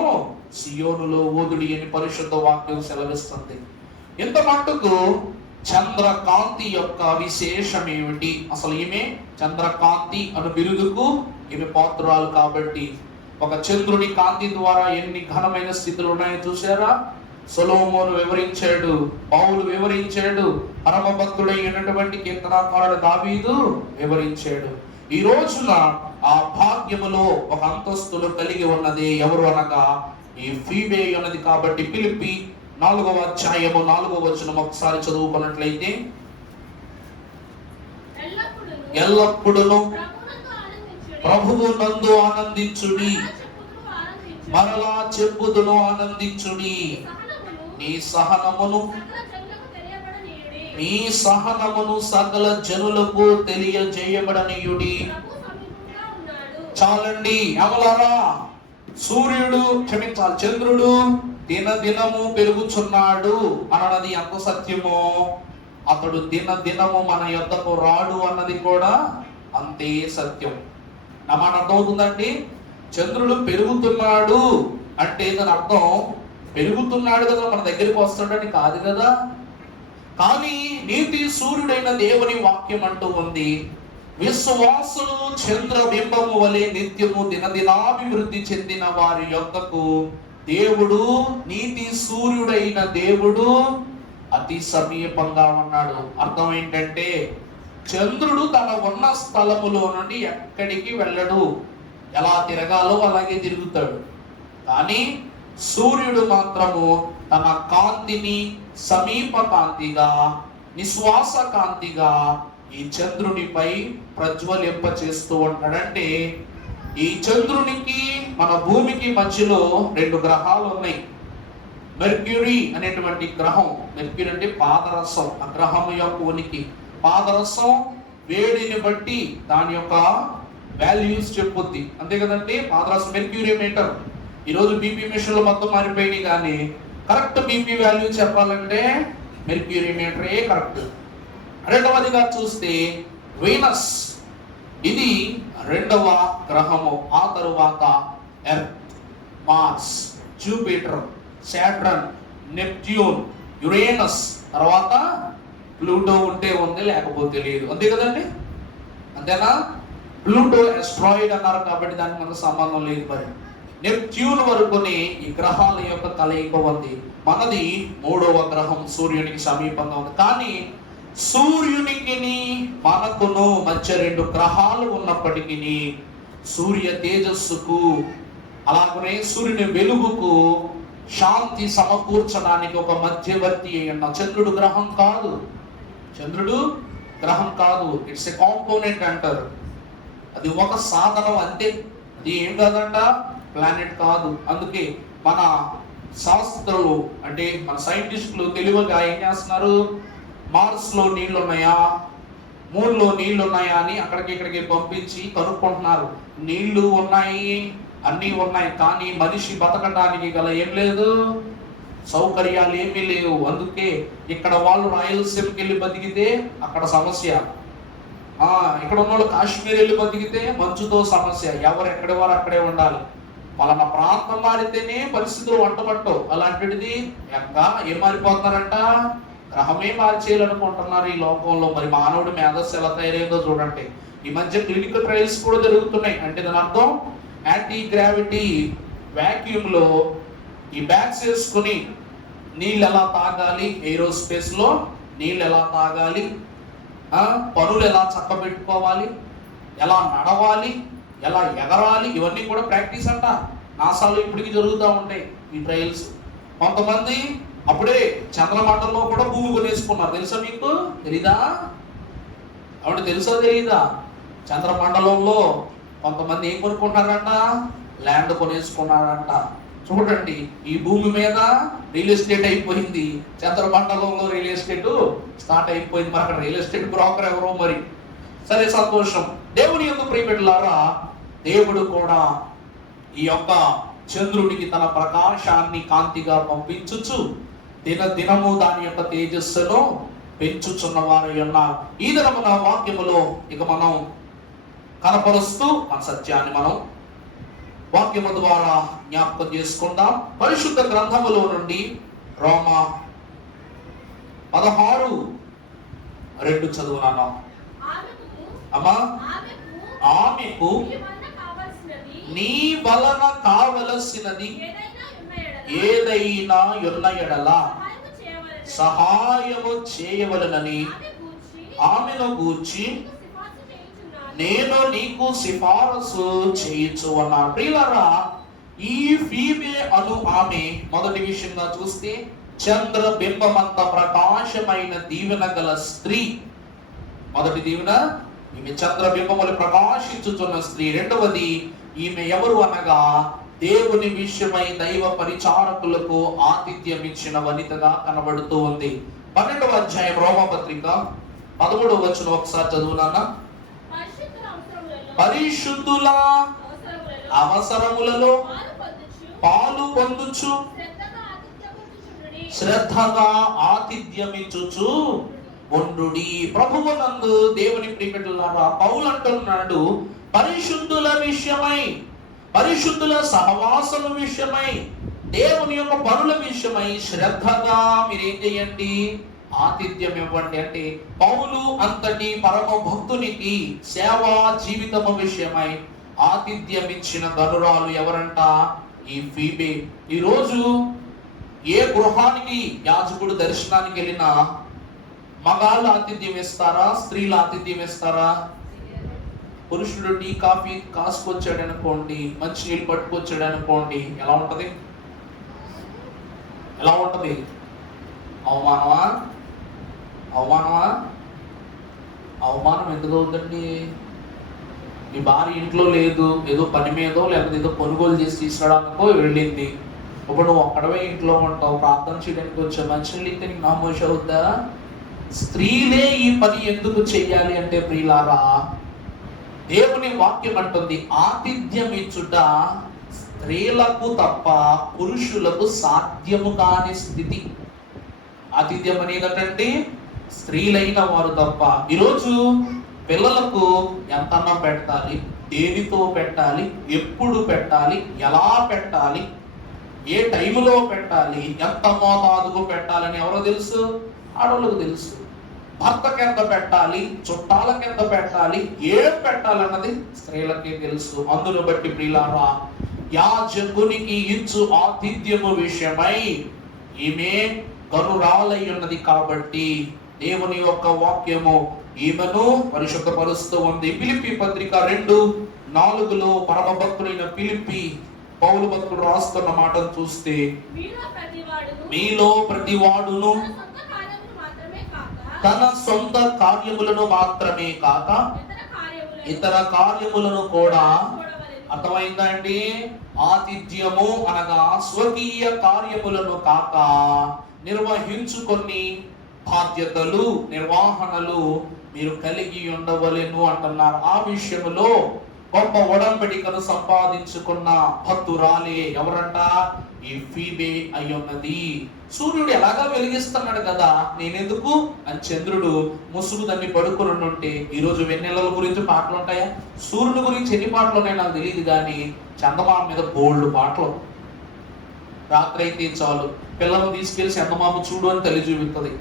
సియోనులో ఊదుడి అని పరిశుద్ధ వాక్యం సెలవిస్తుంది. ఇంత మట్టుకు చంద్రకాంతి యొక్క విశేషం ఏమిటి? అసలు ఈమె చంద్రకాంతి అను బిరుదుకు ఈమె పాత్రురాలు. కాబట్టి ఒక చంద్రుని కాంతి ద్వారా ఎన్ని ఘనమైన స్థితులు ఉన్నాయో చూసారా? సొలొమోను వివరించాడు, పౌలు వివరించాడు, పరమ భక్తుడై ఉన్నటువంటి కీర్తనాకారుడు దావీదు వివరించాడు. ఈ రోజున ఆ భాగ్యములో ఒక అంతస్తులు కలిగి ఉన్నది ఎవరు అనగా ఈ ఫీబే ఉన్నది. కాబట్టి ఫిలిప్పీ 4వ అధ్యాయము 4వ వచనం ఒకసారి చదువుకున్నట్లయితే, ఎల్లప్పుడూ ప్రభువు నందు ఆనందించుడి, మరలా చెప్పుదును ఆనందించుడి, నీ సహనమును సకల జనులకు తెలియజేయబడనీయుడి. చాలండి అమలారా, చంద్రుడు దినదినము పెరుగుచున్నాడు అన్నది ఎంత సత్యమో, అతడు దినదినము మన యొద్దకు రాడు అన్నది కూడా అంతే సత్యం. నా మాట అర్థమవుతుందండి? చంద్రుడు పెరుగుతున్నాడు అంటే దాని అర్థం పెరుగుతున్నాడు కదా, మన దగ్గరికి వస్తాడని కాదు కదా. కానీ నీతి సూర్యుడైన దేవుని వాక్యం అంటూ ఉంది, విశ్వాసులు చంద్రబింబము వలె నిత్యము దినదినాభివృద్ధి చెందిన వారి యొద్దకు దేవుడు, నీతి సూర్యుడైన దేవుడు అతి సమీపంగా ఉన్నాడు. అర్థం ఏంటంటే చంద్రుడు తన ఉన్న స్థలములో నుండి ఎక్కడికి వెళ్ళడు, ఎలా తిరగాలో అలాగే తిరుగుతాడు. కానీ సూర్యుడు మాత్రము తన కాంతిని సమీప కాంతిగా, నిశ్వాస కాంతిగా ఈ చంద్రునిపై ప్రజ్వలింప చేస్తూ ఉంటాడంటే, ఈ చంద్రునికి మన భూమికి మధ్యలో 2 గ్రహాలు ఉన్నాయి. మెర్క్యూరీ అనేటువంటి గ్రహం, మెర్క్యూరీ అంటే పాదరసం, ఆ గ్రహం యొక్క ఉనికి. పాదరసం వేడిని బట్టి దాని యొక్క వాల్యూస్ చెప్పుద్ది, అంతే కదండి. పాదరసం మెర్క్యూరీ మీటర్. ఈరోజు బీపీ మిషన్లు మొత్తం మారిపోయినాయి, కానీ కరెక్ట్ బీపీ వాల్యూ చెప్పాలంటే మెర్క్యూరీ మీటరే కరెక్ట్. రెండవదిగా చూస్తే వీనస్, ఇది 2వ గ్రహము. ఆ తరువాత earth, Mars, Jupiter, Saturn, Neptune, Uranus, తర్వాత ప్లూటో ఉంటే ఉంది, లేకపోతే లేదు, అంతే కదండి. అంతేనా? ప్లూటో ఎస్ట్రాయిడ్ అన్నారు కాబట్టి దానికి మనకు సంబంధం లేదు. మరి నెప్ట్యూన్ వరకుని ఈ గ్రహాల యొక్క కలయిక ఉంది. మనది 3వ గ్రహం సూర్యునికి సమీపంగా ఉంది. కానీ సూర్యునికి మనకును మధ్య 2 గ్రహాలు ఉన్నప్పటికీ సూర్య తేజస్సుకు అలాగనే సూర్యుని వెలుగుకు శాంతి సమకూర్చడానికి ఒక మధ్యవర్తి అయిన చంద్రుడు గ్రహం కాదు. చంద్రుడు గ్రహం కాదు, ఇట్స్ ఎ కాంపోనెంట్ అంటారు. అది ఒక సాధనం అంతే, అది ఏం కాదంట, ప్లానెట్ కాదు. అందుకే మన శాస్త్రులు అంటే మన సైంటిస్టులు తెలివిగా ఏం చేస్తున్నారు, మార్స్ లో నీళ్లు ఉన్నాయా, మూన్ లో నీళ్లు ఉన్నాయా అని అక్కడికి ఇక్కడికి పంపించి కనుక్కుంటున్నారు. నీళ్లు ఉన్నాయి, అన్నీ ఉన్నాయి, కానీ మనిషి బతకడానికి గల ఏం లేదు, సౌకర్యాలు ఏమీ లేవు. అందుకే ఇక్కడ వాళ్ళు రాయలసీమకి వెళ్ళి బతికితే అక్కడ సమస్య, ఇక్కడ ఉన్న వాళ్ళు కాశ్మీర్ వెళ్ళి బతికితే మంచుతో సమస్య. ఎవరు ఎక్కడి వారు అక్కడే ఉండాలి. పలానా ప్రాంతం మారితేనే పరిస్థితులు వంటపట్టవు. అలాంటిది ఇంకా ఏం మారిపోతున్నారంట, గ్రహమే మార్చేయాలనుకుంటున్నారు ఈ లోకంలో. మరి మానవుడి మేధస్సు ఎలా తయారైందో చూడండి. ఈ మధ్య క్లినికల్ ట్రయల్స్ కూడా జరుగుతున్నాయి. అంటే దాని అర్థం యాంటీ గ్రావిటీ వాక్యూమ్ లో ఈ బ్యాగ్స్ వేసుకుని నీళ్ళు ఎలా తాగాలి, ఏరోస్పేస్ లో నీళ్ళు ఎలా తాగాలి, పనులు ఎలా చక్కబెట్టుకోవాలి, ఎలా నడవాలి, ఎలా ఎగరాలి, ఇవన్నీ కూడా ప్రాక్టీస్ అంట. నాసాలు ఇప్పటికీ జరుగుతూ ఉంటాయి ఈ ట్రయల్స్. కొంతమంది అప్పుడే చంద్రమండలంలో కూడా భూమి కొనేసుకున్నారు, తెలుసా మీకు? తెలీదా? కాబట్టి తెలుసా తెలీదా? చంద్రమండలంలో కొంతమంది ఏం కొనుక్కుంటారంట, ల్యాండ్ కొనేసుకున్నారంట. చూడండి, ఈ భూమి మీద రియల్ ఎస్టేట్ అయిపోయింది, చంద్రమండలంలో రియల్ ఎస్టేట్ స్టార్ట్ అయిపోయింది. మరి అక్కడ రియల్ ఎస్టేట్ బ్రోకర్ ఎవరో మరి. సరే, సంతోషం. దేవుని యందు ప్రియబిడ్డలారా, దేవుడు కూడా ఈ యొక్క చంద్రుడికి తన ప్రకాశాన్ని కాంతిగా పంపించుచు దినదినము దాని యొక్క తేజస్సును పెంచుచున్న వారు ఉన్నారు. ఈ దినమున వాక్యములో ఇక మనం కనపరుస్తూ మన సత్యాన్ని మనం వాక్యము ద్వారా జ్ఞాపకం చేసుకుందాం. పరిశుద్ధ గ్రంథములో నుండి రోమా 16:2 చదువునాను. అమ్మా, ఆమెకు నీ వలన కావలసినది ఏదైనా ఉన్న ఎడల సహాయము చేయవలనని ఆమెను గూర్చి నేను నీకు సిఫారసు చేయించు అన్నాడు. ప్రియులారా, ఈ ఫీబే అను ఆమె మొదటి విషయంగా చూస్తే చంద్రబింబమంత ప్రకాశమైన దీవెన గల స్త్రీ. మొదటి దీవెన, ఈమె చంద్రబింబములు ప్రకాశించుచున్న స్త్రీ. రెండవది, ఈమె ఎవరు అనగా దేవుని విషయమై దైవ పరిచారకులకు ఆతిథ్యం ఇచ్చిన వనితగా కనబడుతూ ఉంది. 12వ అధ్యాయం రోమపత్రిక 13వ వచనం ఒకసారి చదువునాన్న. పరిశుద్ధుల అవసరములలో పాలు పొందుచు శ్రద్ధగా ఆతిథ్యమిచ్చుచు ఉండుడి. ప్రభువునందు దేవుని ప్రియబిడ్డలారా, పౌలు అంటున్నాడు, పరిశుద్ధుల విషయమై, పరిశుద్ధుల సహవాసము విషయమై, దేవుని యొక్క పనుల విషయమై శ్రద్ధగా మీరేం చేయండి, ఆతిథ్యం ఇవ్వండి. అంటే పౌలు అంతటి పరమ భక్తునికి సేవా జీవితము విషయమై ఆతిథ్యం ఇచ్చిన గనురాలు ఎవరంట? ఈ ఫీబే. ఈరోజు ఏ గృహానికి యాజకుడు దర్శనానికి వెళ్ళినా మగాళ్ళు ఆతిథ్యం ఇస్తారా, స్త్రీలు ఆతిథ్యం ఇస్తారా? పురుషుడు టీ కాఫీ కాసుకొచ్చాడు అనుకోండి, మంచి నీళ్ళు పట్టుకొచ్చాడు అనుకోండి, ఎలా ఉంటది? ఎలా ఉంటది? అవమానమా? అవమానమా? అవమానం ఎందుకు అవుతుందండి? మీ భార్య ఇంట్లో లేదు, ఏదో పని మీదో లేకపోతే ఏదో కొనుగోలు చేసి తీసుకురావడానికో వెళ్ళింది. ఇప్పుడు నువ్వు ఒక్కడవే ఇంట్లో ఉంటావు, ప్రార్థన చేయడానికి వచ్చా, మంచినీళ్ళు ఇస్తే నీకు నామోష అవుద్దా? స్త్రీలే ఈ పని ఎందుకు చెయ్యాలి అంటే ప్రియులారా, దేవుని వాక్యం అంటుంది, ఆతిథ్యం ఇచ్చుట స్త్రీలకు తప్ప పురుషులకు సాధ్యము కాని స్థితి. ఆతిథ్యం అనేది ఏంటంటే స్త్రీలైన వారు తప్ప. ఈరోజు పిల్లలకు ఎంత అన్నం పెట్టాలి, దేనితో పెట్టాలి, ఎప్పుడు పెట్టాలి, ఎలా పెట్టాలి, ఏ టైంలో పెట్టాలి, ఎంత మోతాదుకు పెట్టాలని ఎవరో తెలుసు? ఆడవాళ్ళకు తెలుసు. భర్తకి ఎంత పెట్టాలి, చుట్టాలకి ఎంత పెట్టాలి, ఏం పెట్టాలన్నది స్త్రీలకే తెలుసు. అందును బట్టి ప్రియులారా, యాజకునికి ఇచ్చు ఆతిథ్యము విషయమై ఈమె గనురాలై ఉన్నది కాబట్టి దేవుని యొక్క వాక్యము ఈమెను పరిశుద్ధపరుస్తూ ఉంది. ఫిలిప్పీ పత్రిక 2:4 పరమ భక్తుడైన ఫిలిప్పీ పౌలు భక్తుడు రాస్తున్న మాటను చూస్తే, మీలో ప్రతివాడును తన సొంత కార్యములను మాత్రమే కాక ఇతర కార్యములను కూడా, అర్థమైందా అండి? ఆతిథ్యము అనగా స్వకీయ కార్యములను కాక నిర్వహించుకొని బాధ్యతలు, నిర్వహణలు మీరు కలిగి ఉండవలెను అంటున్నారు. ఆ విషయములో గొప్ప ఒడంబడికను సంపాదించుకున్న భక్తురాలే ఎవరంట? ఈ ఫీబే అయ్యున్నది. సూర్యుడు ఎలాగా వెలిగిస్తున్నాడు కదా, నేనెందుకు అని చంద్రుడు ముసుగు దాన్ని పడుకుని ఉంటే, ఈరోజు వెన్నెలల గురించి పాటలు ఉంటాయా? సూర్యుని గురించి ఎన్ని పాటలు ఉన్నాయో నాకు తెలియదు, కానీ చందమామ మీద బోల్డ్ పాటలు. రాత్రి అయితే చాలు, పిల్లలను తీసుకెళ్లి చందమామ చూడు అని తల్లి చూపిస్తుంది.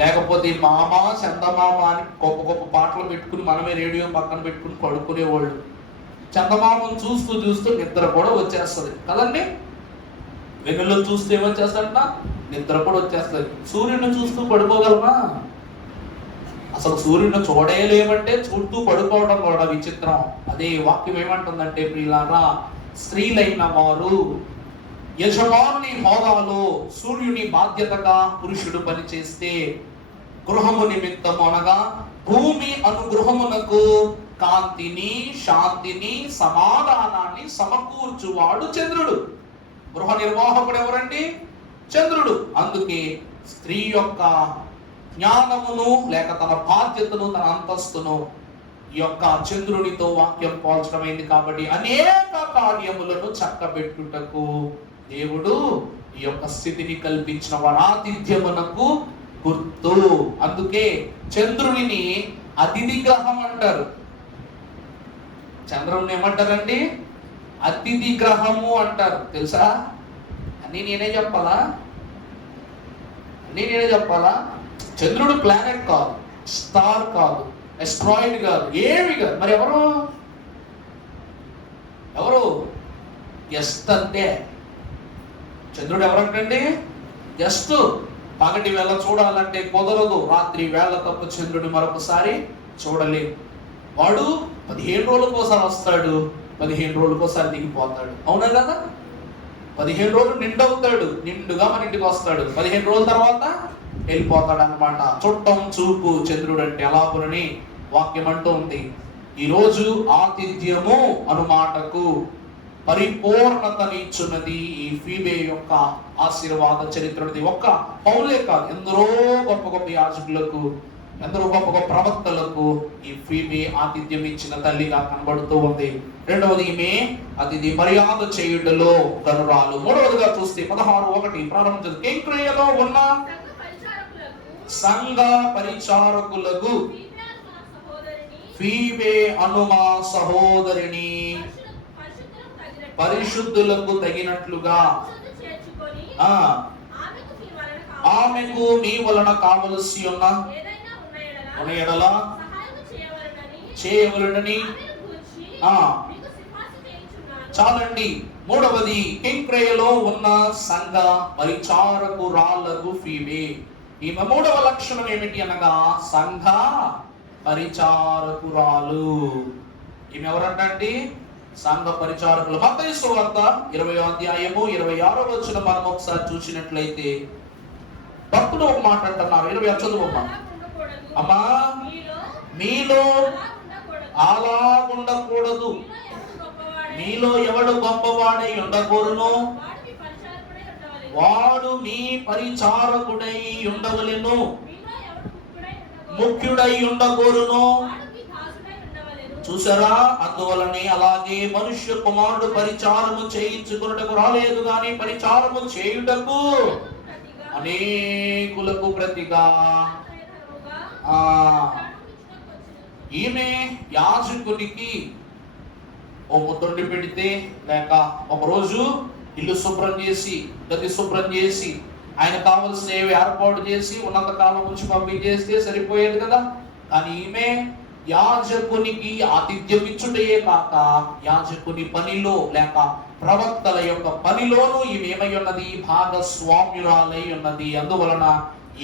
లేకపోతే మామ చందమామ అని గొప్ప గొప్ప పాటలు పెట్టుకుని మనమే రేడియో పక్కన పెట్టుకుని పడుకునేవాళ్ళు. చందమామను చూస్తూ చూస్తూ నిద్ర కూడా వచ్చేస్తుంది కదండి. వెన్నెల్లో చూస్తూ ఏమొచ్చేస్తాడంట? నిద్ర కూడా వచ్చేస్తుంది. సూర్యుడిని చూస్తూ పడుకోగలమా? అసలు సూర్యుడిని చూడలేమంటే చూస్తూ పడుకోవడం కూడా విచిత్రం. అదే వాక్యం ఏమంటుందంటే ప్రియులారా, స్త్రీలైన వారు యజమానుని హోదాలో సూర్యుని బాధ్యతగా పురుషుడు పనిచేస్తే, గృహము నిమిత్తము అనగా భూమి అనుగృహమునకు కాంతిని, శాంతిని, సమాధానాన్ని సమకూర్చువాడు చంద్రుడు. గృహ నిర్వాహకుడు ఎవరండి? చంద్రుడు. అందుకే స్త్రీ యొక్క జ్ఞానమును లేక తన బాధ్యతను, తన అంతస్తును ఈ యొక్క చంద్రునితో వాక్యం పోల్చడమైంది. కాబట్టి అనేక కార్యములను చక్కబెట్టుటకు దేవుడు ఈ యొక్క స్థితిని కల్పించిన వరాతిథ్యమునకు గుర్తు. అందుకే చంద్రునిని అతిథి గ్రహం అంటారు. చంద్రుని ఏమంటారండి? అతిథి గ్రహము అంటారు. తెలుసా? అన్నీ నేనే చెప్పాలా? అన్నీ నేనే చెప్పాలా? చంద్రుడు ప్లానెట్ కాదు, స్టార్ కాదు, ఎస్ట్రాయిడ్ కాదు, ఏమి కాదు. మరి ఎవరు? ఎవరు? జస్ట్ అంతే. చంద్రుడు ఎవరంటండి? జస్ట్ పగటి వేళ చూడాలంటే కుదరదు, రాత్రి వేళ తప్ప చంద్రుడు మరొకసారి చూడలేము. వాడు 15 రోజులకోసారి వస్తాడు, 15 రోజులకోసారి దిగిపోతాడు. అవునా కదా? 15 రోజులు నిండవుతాడు, నిండుగా మన ఇంటికి వస్తాడు, 15 రోజుల తర్వాత వెళ్ళిపోతాడు అన్నమాట. చుట్టం చూపు చంద్రుడు అంటే అలాగునని వాక్యం అంటూ ఉంది. ఈరోజు ఆతిథ్యము అను మాటకు పరిపూర్ణతని ఇచ్చున్నది ఈ ఫీబే యొక్క ఆశీర్వాద చరిత్రది. ఒక్క పౌలే కాదు, ఎందరో గొప్ప గొప్ప యాజకులకు ఎందరో గొప్ప గొప్ప ప్రవక్తలకు ఈ ఫీబే ఆతిథ్యం ఇచ్చిన తల్లిగా కనబడుతూ ఉంది. రెండవది, ఈమె అతిథి మర్యాద చేయుటలో గనురాలు. మూడవదిగా చూస్తే 16:1 ప్రారంభించదు. కెంక్రేయలో ఉన్న సంఘ పరిచారకులకు ఫీబే అను మా సహోదరిని పరిశుద్ధులకు తగినట్లుగా ఆమెకు మీ వలన కావలసి ఉన్న ఎడల చేయవలనని. చాలండి. మూడవది, కెంక్రేయలో ఉన్న సంఘ పరిచారకురాళ్ళకు ఫీబే. ఈమె మూడవ లక్షణం ఏమిటి అనగా సంఘ పరిచారకురాలు. ఈమె ఎవరంటండి? సంఘ పరిచారకులు. మత్తయి సువార్త 20వ అధ్యాయము 26వ వచనం మనం ఒకసారి చూసినట్లయితే భక్తుడు ఒక మాట అంటున్నారు. 20 చదువమ్మా. అమ్మా, మీలో అలా ఉండకూడదు. మీలో ఎవడు గొప్పవాడై ఉండకూడను వాడు మీ పరిచారకుడై ఉండవలెను. ముఖ్యుడై ఉండకూడను. చూసారా? అందువలనే అలాగే మనుష్య కుమారుడు పరిచారము చేయించుకున్నటకు రాలేదు గాని పరిచారము చేయుటకు అనేకులకు ప్రతిగా. ఈమె యాజకునికి ఓ ముద్దుండి పెడితే, లేక ఒకరోజు ఇల్లు శుభ్రం చేసి గది శుభ్రం చేసి ఆయన కావలసినవి ఏర్పాటు చేసి ఉన్నత కాలం నుంచి పంపించేస్తే సరిపోయేది కదా. కానీ ఈమె యాజకునికి ఆతిథ్యం ఇచ్చుటయే కాక యాజకుని పనిలో లేక ప్రవక్తల యొక్క పనిలోనూ ఈమె ఏమై ఉన్నది? భాగస్వామ్యురాలై ఉన్నది. అందువలన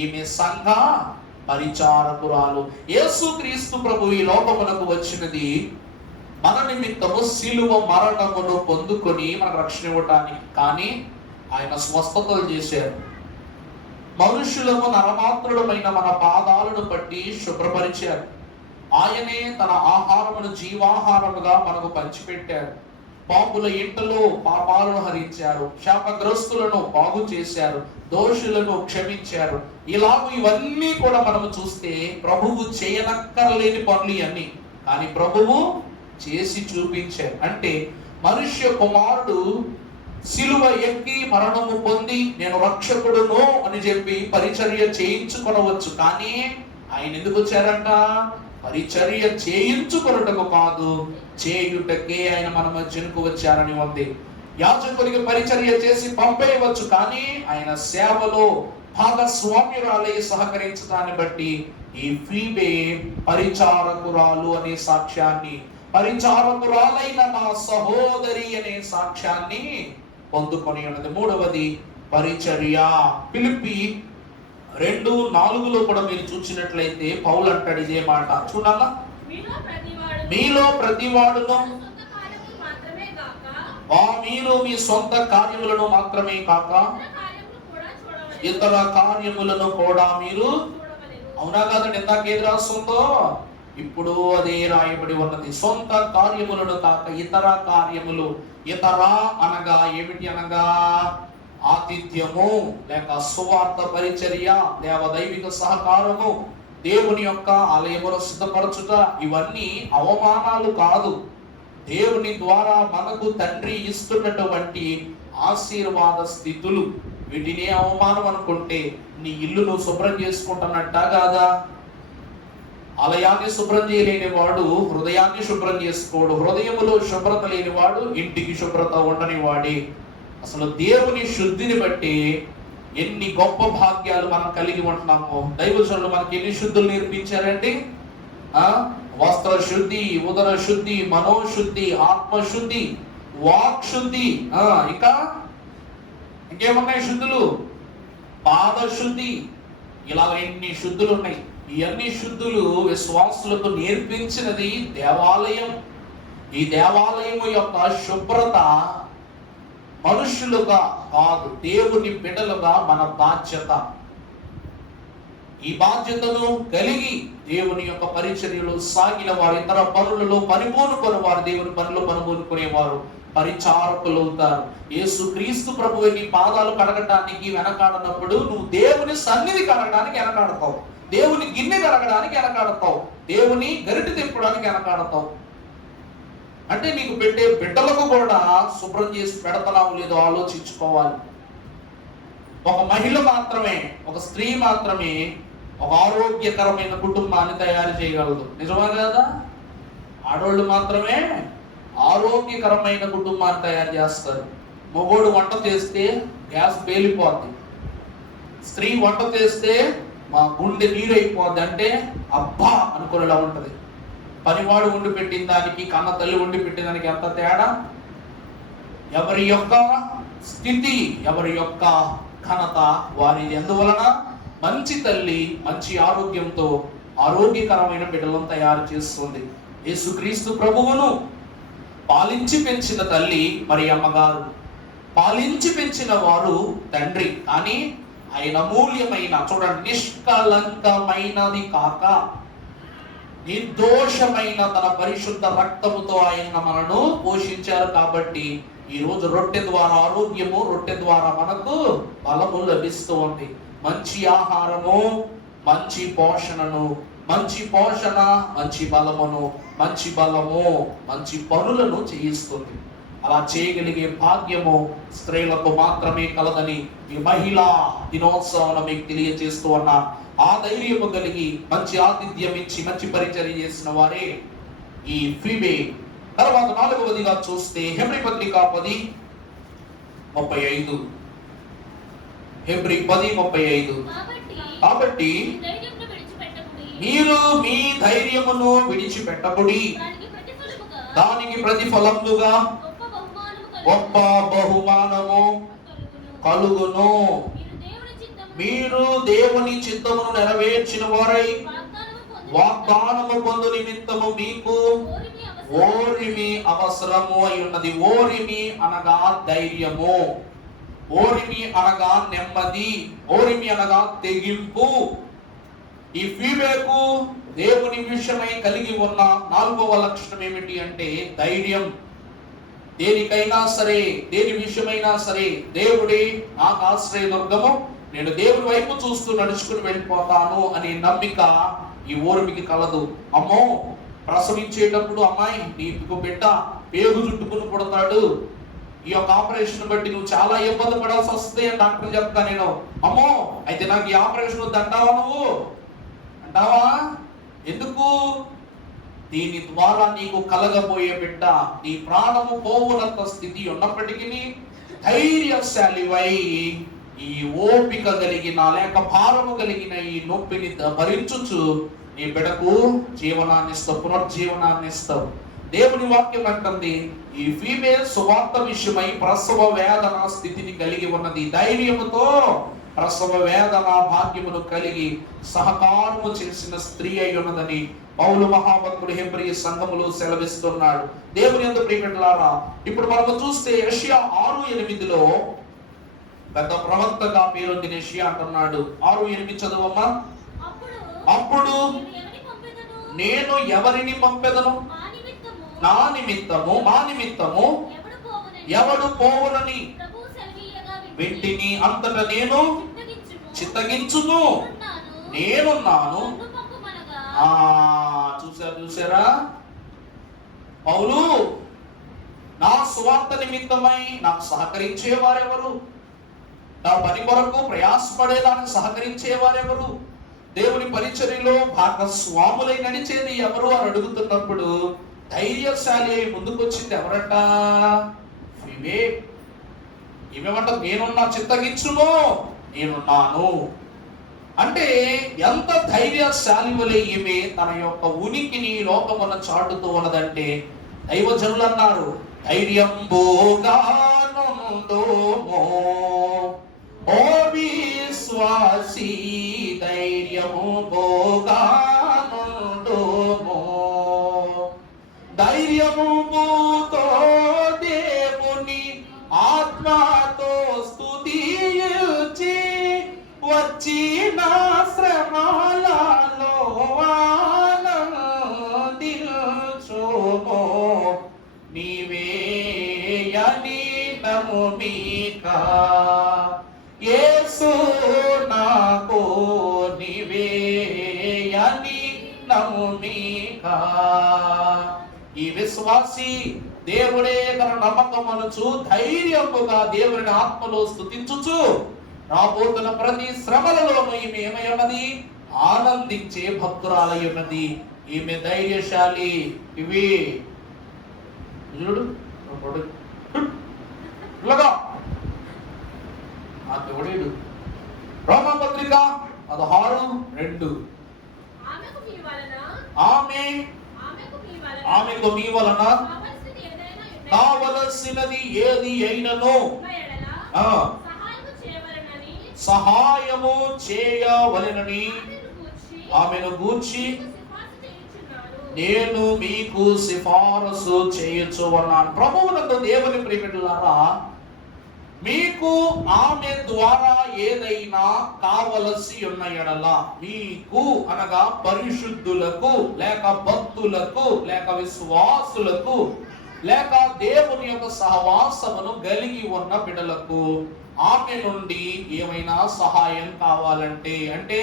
ఈమె సంఘ పరిచారకురాలు. యేసుక్రీస్తు ప్రభు ఈ లోకమునకు వచ్చినది మన నిమిత్తము శిలువ మరణమును పొందుకొని మనకు రక్షణ ఇవ్వటానికి. కానీ ఆయన స్వస్థతలు చేశారు. మనుషులము నరమాత్రులమైన మన పాదాలను బట్టి శుభ్రపరిచారు. ఆయనే తన ఆహారమును జీవాహారముగా మనకు పంచిపెట్టారు. పాపుల ఇంటలో పాపాలను హరించారు. శాపగ్రస్తులను బాగు చేశారు. దోషులను క్షమించారు. ఇవన్నీ కూడా మనము చూస్తే ప్రభువు చేయనక్కర్లేని పనులు అన్ని, కానీ ప్రభువు చేసి చూపించారు. అంటే మనుష్య కుమారుడు సిలువ ఎక్కి మరణము పొంది నేను రక్షకుడును అని చెప్పి పరిచర్య చేయించుకొనవచ్చు. కానీ ఆయన ఎందుకు వచ్చారంట? పరిచర్య చేయించుకొనుటకు కాదు, చేయుటకే ఆయన మన మధ్యకు వచ్చారని ఉంది. యాజకునికి పరిచర్య చేసి పంపేయవచ్చు, కానీ ఆయన సేవలో భాగస్వామ్యురాలై సహకరించడాన్ని బట్టి ఈ ఫీబే పరిచారకురాలు అనే సాక్ష్యాన్ని, పరిచారకురాలైన నా సహోదరి అనే సాక్ష్యాన్ని పొందుకొని ఉన్నది. మూడవది పరిచర్య. ఫిలిప్పి 2:4 కూడా మీరు చూసినట్లయితే పౌలు అంటాడు ఇదే మాట. చూడాలా? మీలో ప్రతివాడును మీరు మీ సొంత కార్యములను మాత్రమే కాక ఇతర కార్యములను కూడా మీరు. అవునా కాదండి? ఇందాక ఏది రాస్తుందో ఇప్పుడు అదే రాయబడి ఉన్నది. సొంత కార్యములను కాక ఇతర కార్యములు. ఇతర అనగా ఏమిటి అనగా ఆతిథ్యము లేక సువార్త పరిచర్య, దేవదైవిక సహకారము, దేవుని యొక్క ఆలయమును సిద్ధపరచుట. ఇవన్నీ అవమానాలు కాదు. దేవుని ద్వారా మనకు తండ్రి ఇస్తున్నటువంటి ఆశీర్వాద స్థితులు. వీటిని అవమానం అనుకుంటే నీ ఇల్లు నువ్వు శుభ్రం చేసుకుంటున్నట్టా కాదా? ఆలయాన్ని శుభ్రం చేయలేని వాడు హృదయాన్ని శుభ్రం చేసుకోడు. హృదయములో శుభ్రత లేని వాడు ఇంటికి శుభ్రత ఉండని వాడి. అసలు దేవుని శుద్ధిని బట్టి ఎన్ని గొప్ప భాగ్యాలు మనం కలిగి ఉంటున్నాము. దైవజనులు మనకి ఎన్ని శుద్ధులు నేర్పించారండి? వస్త్ర శుద్ధి, ఉదర శుద్ధి, మనోశుద్ధి, ఆత్మశుద్ధి, వాక్ శుద్ధి, ఇంకా ఇంకేమున్నాయి శుద్ధులు? పాద శుద్ధి. ఇలా ఎన్ని శుద్ధులు ఉన్నాయి. ఇవన్నీ శుద్ధులు విశ్వాసులకు నేర్పించినది దేవాలయం. ఈ దేవాలయం యొక్క శుభ్రత మనుషులుగా కాదు, దేవుని బిడ్డలుగా మన బాధ్యత. ఈ బాధ్యతను కలిగి దేవుని యొక్క పరిచర్యలు సాగిన వారు, ఇతర పనులలో పనిపోనుకుని వారు, దేవుని పనులు పనిపోనుకునేవారు పరిచారకులు అవుతారు. యేసుక్రీస్తు ప్రభువుని పాదాలు కడగటానికి వెనకాడనప్పుడు నువ్వు దేవుని సన్నిధి కడగడానికి వెనకాడతావు. దేవుని గిన్నె కడగడానికి వెనకాడతావు, దేవుని గరిటె తిప్పడానికి వెనకాడతావు. అంటే నీకు పెట్టే బిడ్డలకు కూడా శుభ్రం చేసి పెడతావు లేదో ఆలోచించుకోవాలి. ఒక మహిళ మాత్రమే, ఒక స్త్రీ మాత్రమే ఒక ఆరోగ్యకరమైన కుటుంబాన్ని తయారు చేయగలదు. నిజమే కదా? ఆడవాళ్ళు మాత్రమే ఆరోగ్యకరమైన కుటుంబాన్ని తయారు చేస్తారు. మగోడు వంట చేస్తే గ్యాస్ పేలిపోద్ది, స్త్రీ వంట చేస్తే మా గుండె నీరైపోద్ది. అంటే అబ్బా అనుకునేలా ఉంటది. పనివాడు ఉండి పెట్టిన దానికి, కన్న తల్లి ఉండి పెట్టిన దానికి ఎంత తేడా! ఎవరి యొక్క స్థితి, ఎవరి యొక్క ఘనత వారి. ఎందువలన మంచి తల్లి మంచి ఆరోగ్యంతో ఆరోగ్యకరమైన బిడ్డలను తయారు చేస్తుంది. యేసుక్రీస్తు ప్రభువును పాలించి పెంచిన తల్లి మరి అమ్మగారు, పాలించి పెంచిన వారు తండ్రి. కానీ ఆయన అమూల్యమైన, చూడండి, నిష్కలంకమైనది కాక నిర్దోషమైన తన పరిశుద్ధ రక్తముతో ఆయన మనను పోషించారు. కాబట్టి ఈ రోజు రొట్టె ద్వారా ఆరోగ్యము, రొట్టె ద్వారా మనకు బలము లభిస్తూ ఉంది. మంచి ఆహారము, మంచి పోషణను, మంచి పోషణ మంచి బలమును, మంచి బలము మంచి పనులను చేయిస్తుంది. అలా చేయగలిగే భాగ్యము స్త్రీలకు మాత్రమే కలదని ఈ మహిళా దినోత్సవం మీకు తెలియజేస్తూ ఉన్న ఆ ధైర్యము కలిగి మంచి ఆతిథ్యం ఇచ్చి మంచి పరిచర్య చేసిన వారే ఈ ఫీబే. తర్వాత 4వదిగా చూస్తే హెబ్రీ పత్రిక 10:35. హెబ్రీ 10:35. కాబట్టి మీరు మీ ధైర్యమును విడిచిపెట్టకుడి, దానికి ప్రతిఫలముగా గొప్ప బహుమానము కలుగును. మీరు దేవుని చిత్తమును నెరవేర్చిన వారై వాగ్దానము పొందు నిమిత్తము మీకు ఓరిమి అవసరము అయి ఉన్నది. ఓరిమి అనగా ధైర్యము, ఓరిమి అనగా నెమ్మది, ఓరిమి అనగా తెగింపు. ఈ ఫీబేకు దేవుని విషయమై కలిగి ఉన్న 4వ లక్షణం ఏమిటి అంటే ధైర్యం. దేనికైనా సరే, దేని విషయమైనా సరే, దేవుడి నాకు ఆశ్రయదుర్గము, నేను దేవుని వైపు చూస్తూ నడుచుకుని వెళ్ళిపోతాను అనే నమ్మిక ఈ ఓర్మికి కలదు. అమ్మో, ప్రసవించేటప్పుడు అమ్మాయి నీకు బిడ్డ పేగు చుట్టుకుని పుడతాడు, ఈ యొక్క ఆపరేషన్ బట్టి నువ్వు చాలా ఇబ్బంది పడాల్సి వస్తుంది అని డాక్టర్ చెప్తా. నేను అమ్మో అయితే నాకు ఈ ఆపరేషన్ వద్దు అంటావా? నువ్వు అంటావా? ఎందుకు? దీని ద్వారా నీకు కలగబోయే బిడ్డ నీ ప్రాణము పోవునంత స్థితి ఉన్నప్పటికీ ధైర్యశాలివై ఈ ఓపిక కలిగిన లేక భారము కలిగిన ఈ నొప్పిని భరించుచు నీ బిడ్డకు జీవనాన్ని ఇస్తావు, పునర్జీవనాన్ని ఇస్తావు. దేవుని వాక్యం అంటుంది ఈ ఫీమేల్ సువార్త విషయమై ప్రసవ వేదన స్థితిని కలిగి ఉన్నది. ధైర్యముతో ప్రసవ వేదన భాగ్యమును కలిగి సహకారము చేసిన స్త్రీ అయి ఉన్నదని పౌలు మహాభక్తుడు హెబ్రీ సంఘములో సెలవిస్తున్నాడు. దేవుని యందు ప్రియమిత్రులారా, ఇప్పుడు మనము చూస్తే యెషయా 6:8 పెద్ద ప్రవక్తగా పేరొందిన యెషయా అంటున్నాడు. 6:8 చదువమ్మా. అప్పుడు నేను ఎవరిని పంపెదను? నా నిమిత్తము, మా నిమిత్తము ఎవడు పోవునని వెంటిని అంతటా నేను చిత్తగించును, నేనున్నాను. చూసారా పౌలు, నా సువార్త నిమిత్తమై నాకు సహకరించే వారెవరు? నా పని కొరకు ప్రయాసపడేదానికి సహకరించే వారెవరు? దేవుని పరిచర్యలో భాగస్వాములై నడిచేది ఎవరు అని అడుగుతున్నప్పుడు ధైర్యశాలి అయి ముందుకొచ్చింది ఎవరట? ఫీబే. ఏమేమంట? నేనున్నా, చిత్తగించును, నేనున్నాను. అంటే ఎంత ధైర్యశాలి వలె ఈమె తన యొక్క ఉనికిని లోకమున చాటుతూ ఉన్నదంటే దైవజనులు అన్నారు, ధైర్యంబోగానుందోమో ఓ విశ్వాసి, ధైర్యము బోగానుందోమో. ధైర్యముతో దేవుని ఆత్మతో స్తుతించి వచ్చిన శ్రమలలో ఆనందించుమో. నీవే అని నమ్మిక యేసు నాకు నీవే ఈ విశ్వాసి దేవుడే తన నమ్మకమనుచు ధైర్యముగా దేవుని ఆత్మలో స్తుతించుచు రాబోతున్న ప్రతి శ్రమలలోనూ ఈమె ఏమై ఉన్నది? ఆనందించే భక్తురాలై ఉన్నది. ఈమె ధైర్యశాలి. ఇవి రోమపత్రిక 16:2 ఆమెకు మీ వలన కావలసినది ఏది అయినను సహాయము చేయవలెనని ఆమెను గూర్చి నేను మీకు సిఫారసు చేయొచ్చు అన్నాను. ప్రభువునందు దేవుని ప్రియమిత్రులారా, మీకు ఆమె ద్వారా ఏదైనా కావలసి ఉన్న ఎడల, మీకు అనగా పరిశుద్ధులకు లేక భక్తులకు లేక విశ్వాసులకు లేక దేవుని యొక్క సహవాసమును కలిగి ఉన్న బిడ్డలకు ఆమె నుండి ఏమైనా సహాయం కావాలంటే, అంటే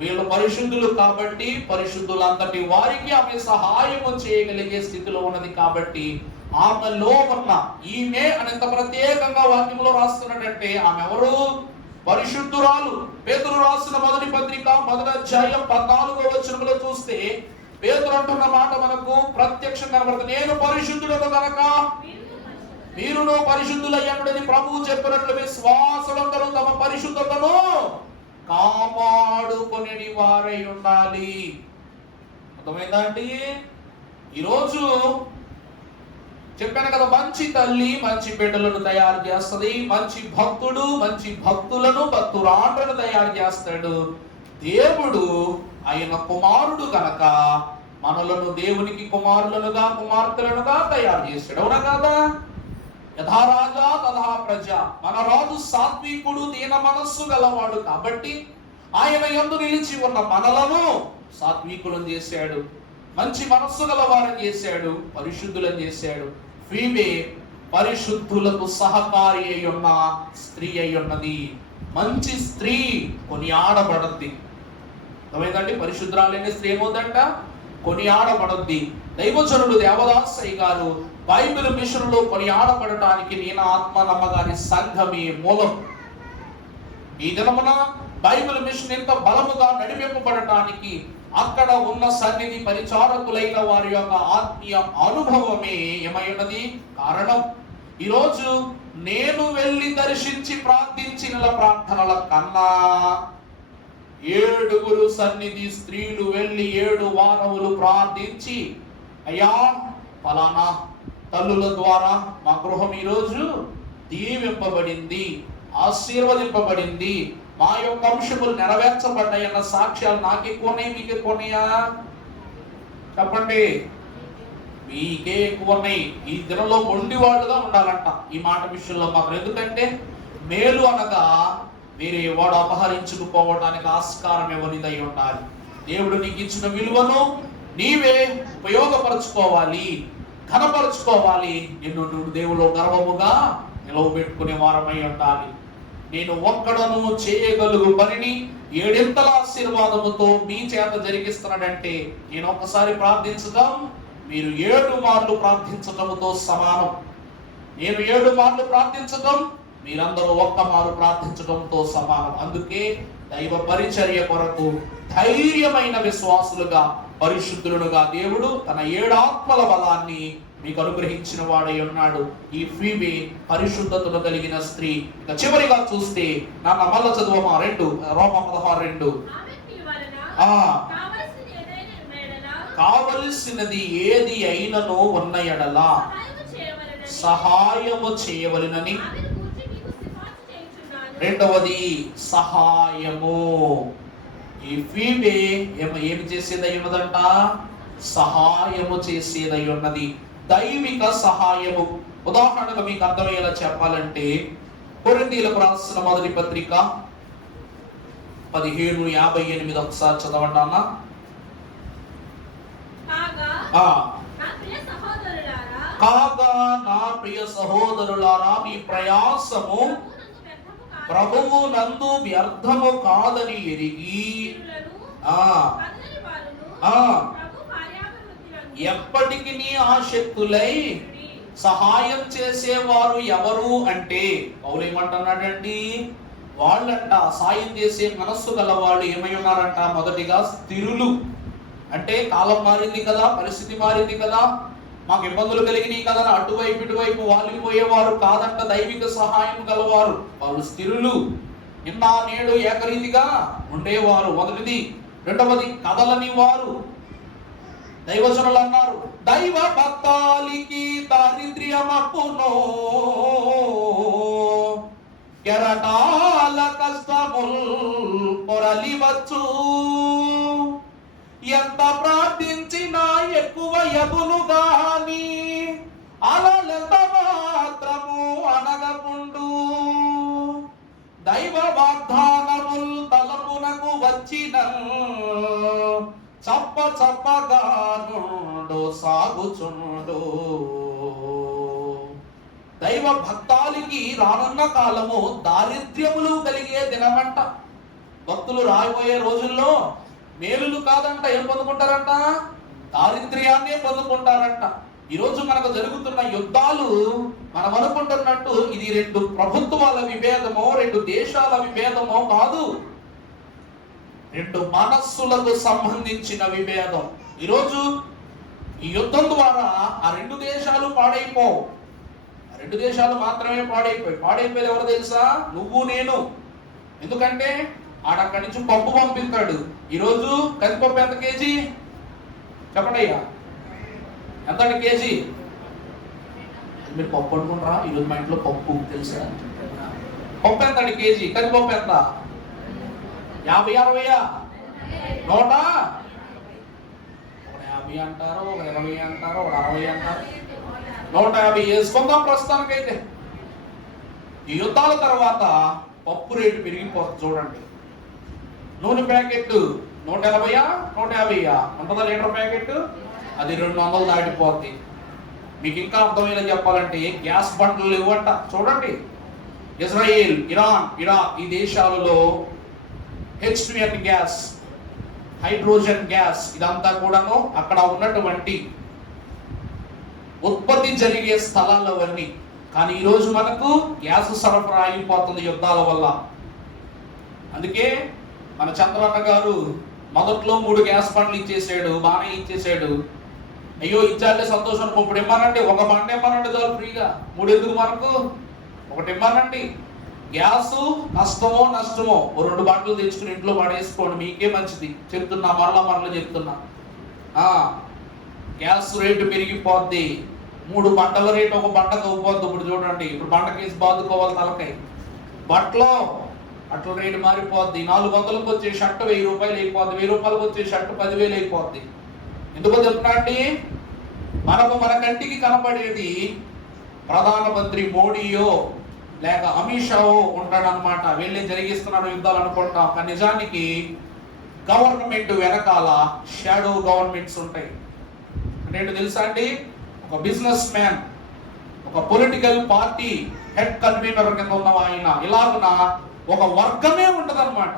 వీళ్ళు పరిశుద్ధులు కాబట్టి పరిశుద్ధులంతటి వారికి ఆమె సహాయము చేయగలిగే స్థితిలో ఉన్నది కాబట్టి ఆమెలో ఉన్న ఈమె అనేంత ప్రత్యేకంగా వాక్యంలో రాస్తున్నాడంటే ఆమె ఎవరు? పరిశుద్ధురాలు. పేతురు రాసిన మొదటి పత్రిక 1వ అధ్యాయం 14వ వచనంలో చూస్తే పేతురు అంటున్న మాట మనకు ప్రత్యక్షంగా కనబడుతుంది. నేను పరిశుద్ధుడను గనక మీరును పరిశుద్ధులయ్యనుడని ప్రభువు చెప్పినట్లు విశ్వాసులందరూ తమ పరిశుద్ధతను కాపాడుకొనేటి వారై ఉండాలి. అర్థమైందా అండి? ఈరోజు చెప్పాను కదా, మంచి తల్లి మంచి బిడ్డలను తయారు చేస్తుంది, మంచి భక్తుడు మంచి భక్తులను భక్తురాండ్రను తయారు చేస్తాడు. దేవుడు ఆయన కుమారుడు కనుక మనలను దేవునికి కుమారులనుగా కుమార్తెలనుగా తయారు చేశాడు. అవునా కాదా? యథా రాజా తథా ప్రజ. మన రాజు సాత్వికుడు దీన మనస్సు గలవాడు కాబట్టి ఆయన యందు నిలిచి ఉన్న మనలను సాత్వికులను చేశాడు, మంచి మనస్సు గలవారని చేశాడు, పరిశుద్ధులను చేశాడు. ఫీమే పరిశుద్ధులకు సహకారి అయి ఉన్న స్త్రీ అయి ఉన్నది. మంచి స్త్రీ కొనియాడబడద్ది. అర్థమైందండి? పరిశుద్ధురాలైన స్త్రీ ఏమవుతుందంట? కొనియాడబడద్ది. దైవజనుడు దేవదాసయ్య గారు బైబిల్ మిషన్లో కొనియాడబడటానికి నేను ఆత్మ నమ్మగారి సంఘమే మూలం. ఈ దినమున బైబిల్ మిషన్ ఎంత బలముగా నడిపింపబడటానికి అక్కడ ఉన్న సన్నిధి పరిచారకులైన వారి యొక్క ఆత్మీయ అనుభవమే ఏమైనది కారణం. ఈరోజు నేను వెళ్ళి దర్శించి ప్రార్థించిన ప్రార్థనల కన్నా 7 సన్నిధి స్త్రీలు వెళ్ళి 7 వారములు ప్రార్థించి, అయ్యా ఫలానా తల్లుల ద్వారా మా గృహం ఈరోజు దీవింపబడింది, ఆశీర్వదింపబడింది, మా యొక్క అంశములు నెరవేర్చబడ్డాయన్న సాక్ష్యాలు నాకు ఎక్కువనే మీకు ఎక్కువనయా? చెప్పండి. మీకే ఎక్కువ ఉన్నాయి. ఈ దినంలో మొండివాడుగా ఉండాలంట ఈ మాట విషయంలో మాత్రం. ఎందుకంటే మేలు అనగా వేరే వాడు అపహరించుకుపోవడానికి ఆస్కారం ఇవ్వనిదై ఉండాలి. దేవుడు నీకు ఇచ్చిన విలువను నీవే ఉపయోగపరచుకోవాలి, ఘనపరచుకోవాలి. నిన్ను నువ్వు దేవులో గర్వముగా నిలవబెట్టుకునే వారమై ఉండాలి. నేను ఒక్కడను చేయగలుగు పనిని 7 ఆశీర్వాదముతో మీ చేత జరిగిస్తున్నాడంటే నేను ఒక్కసారి ప్రార్థించడం మీరు 7 మార్లు ప్రార్థించటముతో సమానం. నేను 7 మార్లు ప్రార్థించటం మీరందరూ 1 మారు ప్రార్థించడంతో సమానం. అందుకే దైవ పరిచర్య కొరకు ధైర్యమైన విశ్వాసులుగా పరిశుద్ధులుగా దేవుడు తన 7 ఆత్మల బలాన్ని మీకు అనుగ్రహించిన వాడై ఉన్నాడు. ఈ ఫీబే పరిశుద్ధతను కలిగిన స్త్రీ. ఇక చివరిగా చూస్తే నాన్న మళ్ళా చదువమా 2 రోమా 16:2 కావలసినది ఏది అయినను ఉన్న ఎడల సహాయము చేయవలెనని. రెండవది సహాయము. ఈ ఫీబే ఏమి చేసేదై ఉన్నదంట? సహాయము చేసేదై ఉన్నది. దైవిక సహాయము. ఉదాహరణగా మీకు అర్థమయ్యేలా చెప్పాలంటే కొరింథీయులకు రాసిన మొదటి పత్రిక 17:58 ఒకసారి చదవండి అన్న. కాగా నా ప్రియ సహోదరులారా, మీ ప్రయాసము ప్రభువు నందు వ్యర్థము కాదని ఎరిగి ఎప్పటికీ ఆ శక్తులై సహాయం చేసేవారు ఎవరు అంటే పౌలు ఏమంటున్నాడండి, వాళ్ళంట సాయం చేసే మనస్సు గల వాళ్ళు ఏమై ఉన్నారంట, మొదటిగా స్థిరులు. అంటే కాలం మారింది కదా, పరిస్థితి మారింది కదా, మాకు ఇబ్బందులు కలిగినాయి కదా, అటువైపు ఇటువైపు వాలిపోయేవారు కాదంట, దైవిక సహాయం గలవారు వాళ్ళు స్థిరులు. నిన్న నేడు ఏకరీతిగా ఉండేవారు మొదటిది. రెండవది కదలని వారు. దైవజనులు అన్నారు, దైవ భక్తాలికి దారిద్ర్యమప్పును కెరటాల కష్టముల్ పొరలివచ్చు, ఎంత ప్రార్థించినా ఎక్కువ యగును గాని అలలెంత మాత్రము అనగకుండు, దైవ వాగ్దానముల్ తలపునకు వచ్చిన చప్ప చప్పగా నుండు సాగుచుండు. దైవ భక్తాలికి రానున్న కాలము దారిద్ర్యములు కలిగే దినమంట. భక్తులు రాబోయే రోజుల్లో మేలులు కాదంట, ఏం పొందుకుంటారంట, దారిద్ర్యాన్నే పొందుకుంటారంట. ఈరోజు మనకు జరుగుతున్న యుద్ధాలు మనం అనుకుంటున్నట్టు ఇది రెండు ప్రభుత్వాల విభేదమో, రెండు దేశాల విభేదమో కాదు, రెండు మనస్సులకు సంబంధించిన విభేదం. ఈరోజు ఈ యుద్ధం ద్వారా ఆ రెండు దేశాలు పాడైపోవు. రెండు దేశాలు మాత్రమే పాడైపోయేది ఎవరు తెలుసా, నువ్వు నేను. ఎందుకంటే ఆడక్కడి నుంచి పప్పు పంపిస్తాడు. ఈరోజు కందిపప్పు ఎంత కేజీ చెప్పండి అయ్యా, ఎంత కేజీ? మీరు పప్పు అనుకుంటారా? ఈరోజు మా ఇంట్లో పప్పు తెలుసా? పప్పు ఎంత అండి కేజీ? కందిపప్పు ఎంత? 50, 60, 100? 50 అంటారు, 20 అంటారు, 60 అంటారు, 150 వేసుకుందాం ప్రస్తుతానికైతే. ఈ యుద్ధాల తర్వాత పప్పు రేటు పెరిగిపోతుంది చూడండి. నూనె ప్యాకెట్ 180, 150 ఉంటుందా లీటర్ ప్యాకెట్? అది 200 దాటిపోద్ది. మీకు ఇంకా అర్థమయ్యేలా చెప్పాలంటే గ్యాస్ బండ్లు ఇవ్వంట చూడండి. ఇజ్రాయెల్, ఇరాన్, ఇరాక్ ఈ దేశాలలో H2N గ్యాస్, హైడ్రోజన్ గ్యాస్ ఇదంతా కూడాను అక్కడ ఉన్నటువంటి ఉత్పత్తి జరిగే స్థలాలు అవన్నీ. కానీ ఈరోజు మనకు గ్యాస్ సరఫరా అయిపోతుంది యుద్ధాల వల్ల. అందుకే మన చంద్రన్న గారు మొదట్లో 3 గ్యాస్ బండ్లు ఇచ్చేసాడు, బాగానే ఇచ్చేసాడు. అయ్యో ఇచ్చాడే సంతోషం. ఇప్పుడు ఇమ్మనండి, ఒక బండి ఇమ్మనండి చాలు ఫ్రీగా. 3 ఎందుకు మనకు? ఒకటి ఇమ్మనండి. గ్యాస్ కష్టమో నష్టమో 2 బండ్లు తెచ్చుకుని ఇంట్లో పడేసుకోండి, మీకే మంచిది. చెప్తున్నా, మరలా చెప్తున్నా. Gas rate పెరిగిపోద్ది. 3 బండల రేటు ఒక బండకు అయిపోద్ది. ఇప్పుడు చూడండి, ఇప్పుడు బండకేసి బాదుకోవాలి తలకాయ. బట్టలో అట్ల రేటు మారిపోద్ది. 400లకు వచ్చే షర్ట్ 1000 రూపాయలు అయిపోద్ది, 1000 రూపాయలకు వచ్చే షర్ట్ 10,000 అయిపోద్ది. ఎందుకో చెప్తున్నా అండి, మనకు మన కంటికి కనపడేది ప్రధానమంత్రి మోడీయో లేక అమిత్ షావో ఉంటాడనమాట. వెళ్ళి జరిగిస్తున్నారు యుద్ధాలు అనుకుంటాం, కానీ నిజానికి గవర్నమెంట్ వెనకాల షాడో గవర్నమెంట్స్ ఉంటాయి. అంటే ఏంటో తెలుసా అండి, ఒక బిజినెస్ మ్యాన్, ఒక పొలిటికల్ పార్టీ హెడ్ కన్వీనర్ కింద ఉన్న ఆయన ఇలాగున ఒక వర్గమే ఉంటదన్నమాట.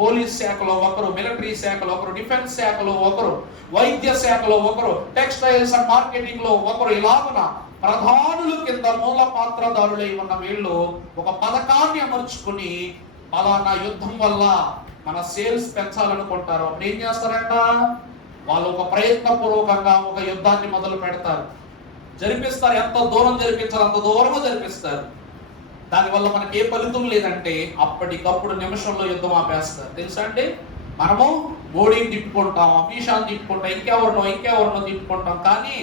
పోలీస్ శాఖలో ఒకరు, మిలిటరీ శాఖలో ఒకరు, డిఫెన్స్ శాఖలో ఒకరు, వైద్య శాఖలో ఒకరు, టెక్స్టైల్స్ అండ్ మార్కెటింగ్ లో ఒకరు, ఇలాగున ప్రధానులు కింద మూల పాత్రదారులై ఉన్న వీళ్ళు ఒక పథకాన్ని అమర్చుకుని పలానా యుద్ధం వల్ల మన సేల్స్ పెంచాలనుకుంటారు. అప్పుడు ఏం చేస్తారంట, వాళ్ళు ఒక ప్రయత్నపూర్వకంగా ఒక యుద్ధాన్ని మొదలు పెడతారు, జరిపిస్తారు. ఎంత దూరం జరిపించాలి అంత దూరము జరిపిస్తారు. దానివల్ల మనకి ఏ ఫలితం లేదంటే అప్పటికప్పుడు నిమిషంలో యుద్ధం ఆపేస్తారు. తెలుసా అండి, మనము మోడీని తిప్పుకుంటాం, అమిత్ షాని తిప్పుకుంటాం, ఇంకెవరినో తిప్పుకుంటాం. కానీ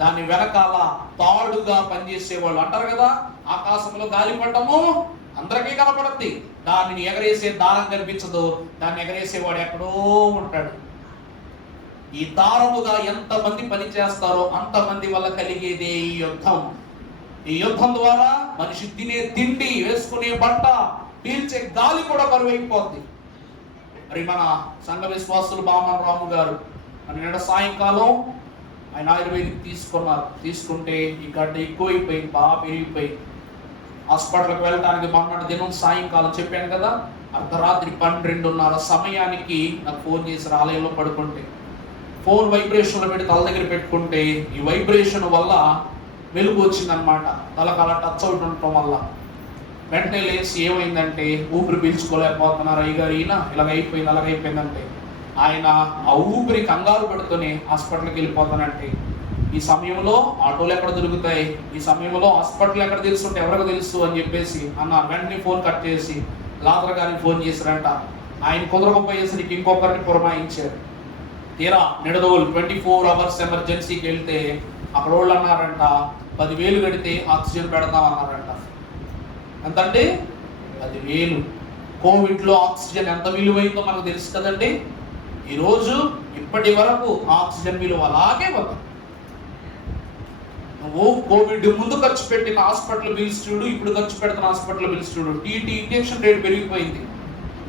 దాని వెనకాల తాడుగా పనిచేసేవాళ్ళు అంటారు కదా, ఆకాశంలో గాలిపటము అందరికీ కనపడుద్ది, దానిని ఎగరేసే దారం కనిపించదు, దాన్ని ఎగరేసేవాడు ఎక్కడో ఉంటాడు. ఈ దారముగా ఎంతమంది పని చేస్తారో అంతమంది వల్ల కలిగేదే ఈ యుద్ధం. ఈ యుద్ధం ద్వారా మనిషి తినే తిండి, వేసుకునే బట్ట, పీల్చే గాలి కూడా కరువైపోద్ది. మరి మన సంఘ విశ్వాసులు బామన్ రాము గారు నిన్న సాయంకాలం ఆయన ఆయుర్వేదిక్ తీసుకుంటే ఈ గడ్డ ఎక్కువైపోయింది, బాగా పెరిగిపోయి హాస్పిటల్కి వెళ్ళడానికి మొన్నటి దినం సాయంకాలం చెప్పాను కదా, అర్ధరాత్రి 12:30 సమయానికి నాకు ఫోన్ చేసి ఆలయంలో పడుకుంటే ఫోన్ వైబ్రేషన్లో పెట్టి తల దగ్గర పెట్టుకుంటే ఈ వైబ్రేషన్ వల్ల వెలుగు వచ్చిందనమాట. తలకు అలా టచ్ అవుట్ ఉండటం వల్ల వెంటనే లేచి ఏమైందంటే ఊపిరి పీల్చుకోలేకపోతున్నారు అయ్యగారు, ఈయన ఇలాగైపోయింది అలాగైపోయిందంటే ఆయన ఆ ఊపిరి కంగారు పెడుతూనే హాస్పిటల్కి వెళ్ళిపోతానంటే ఈ సమయంలో ఆటోలు ఎక్కడ దొరుకుతాయి, ఈ సమయంలో హాస్పిటల్ ఎక్కడ తెలుసుంటే ఎవరికి తెలుసు అని చెప్పేసి అన్నారు. వెంటనే ఫోన్ కట్ చేసి లాదర్ గారికి ఫోన్ చేశారంట. ఆయన కుదరకపోయేసరికి ఇంకొకరిని పురమాయించారు. తీరా నిడదవోలు 24 hours ఎమర్జెన్సీకి వెళ్తే అక్కడ వాళ్ళు అన్నారంట 10,000 కడితే ఆక్సిజన్ పెడతాం అన్నారంట. ఎంతండి? 10,000. కోవిడ్లో ఆక్సిజన్ ఎంత విలువైందో మనకు తెలుసు కదండి. ఈరోజు ఇప్పటి వరకు ఆక్సిజన్ విలువ అలాగే ఉంది. నువ్వు కోవిడ్ ముందు ఖర్చు పెట్టిన హాస్పిటల్ బిల్స్ చూడు, ఇప్పుడు ఖర్చు పెడుతున్న హాస్పిటల్ బిల్స్ చూడు. టీటీ ఇంజక్షన్ రేట్ పెరిగిపోయింది,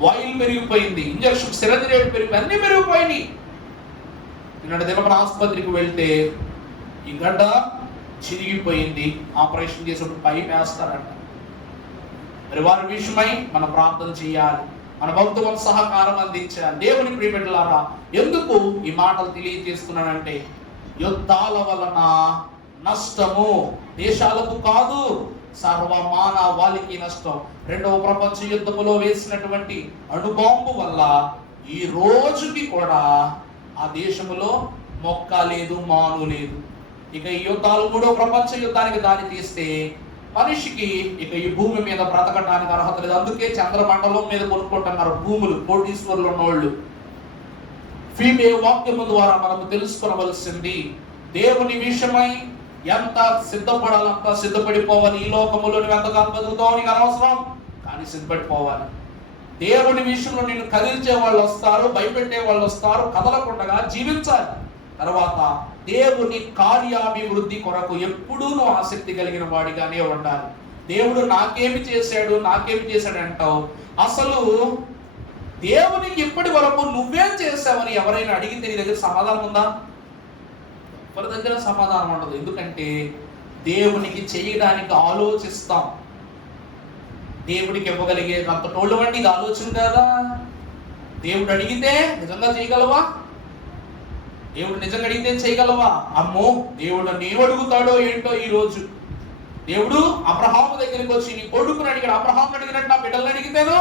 ఆయిల్ పెరిగిపోయింది, ఇంజక్షన్ సిరంజ్ రేట్ పెరిగిపోయింది, అన్ని పెరిగిపోయినాయి. నిన్న దినపన ఆసుపత్రికి వెళ్తే ఈ గడ్డ చిరిగిపోయింది, ఆపరేషన్ చేసినప్పుడు పైప్ వేస్తారంట. మరి వారి విషయమై మనం ప్రార్థన చేయాలి, మన భక్తులకు సహకారం అందించాలి. దేవుని ప్రియబిడ్డలారా, ఎందుకు ఈ మాటలు తెలియజేస్తున్నానంటే యుద్ధాల వలన నష్టము దేశాలకు కాదు, సర్వమానవాళికి నష్టం. 2వ ప్రపంచ యుద్ధములో వేసినటువంటి అణుబాంబు వల్ల ఈ రోజుకి కూడా ఆ దేశములో మొక్క లేదు, మాను లేదు. ఇక ఈ యుద్ధాలు 3వ ప్రపంచ యుద్ధానికి దారి తీస్తే మనిషికి ఇక ఈ భూమి మీద బ్రతకటానికి అర్హత లేదు. అందుకే చంద్రమండలం మీద కొనుక్కుంటున్నారు భూములు కోటీశ్వరులు ఉన్నోళ్ళు. ఫీమే వాక్యము ద్వారా మనము తెలుసుకోవలసింది, దేవుని విషయమై ఎంత సిద్ధపడాలంత సిద్ధపడిపోవాలి. ఈ లోకములో నువ్వు ఎంతకాలం బతుకుతావు నీకు అనవసరం, కానీ సిద్ధపడిపోవాలి. దేవుని విషయంలో నిన్ను కదిల్చే వాళ్ళు వస్తారు, భయపెట్టే వాళ్ళు వస్తారు, కదలకుండా జీవించాలి. తర్వాత దేవుని కార్యాభివృద్ధి కొరకు ఎప్పుడూ నువ్వు ఆసక్తి కలిగిన వాడిగానే ఉండాలి. దేవుడు నాకేమి చేశాడు అంటావు. అసలు దేవునికి ఇప్పటి వరకు నువ్వేం చేశావని ఎవరైనా అడిగితే నీ దగ్గర సమాధానం ఉందా? ఎవరి దగ్గర సమాధానం ఉండదు. ఎందుకంటే దేవునికి చేయడానికి ఆలోచిస్తాం, దేవుడికి ఇవ్వగలిగే అంత టోళ్ళు వంటి ఇది ఆలోచన కదా. దేవుడు అడిగితే నిజంగా చేయగలవా? దేవుడు నిజంగా అడిగితే చేయగలవా? అమ్మో దేవుడు నేను అడుగుతాడో ఏంటో. ఈ రోజు దేవుడు అబ్రహాము దగ్గరికి వచ్చి నీ కొడుకుని అడిగాడు, అబ్రహాము అడిగినట్టు నా బిడ్డలను అడిగితేను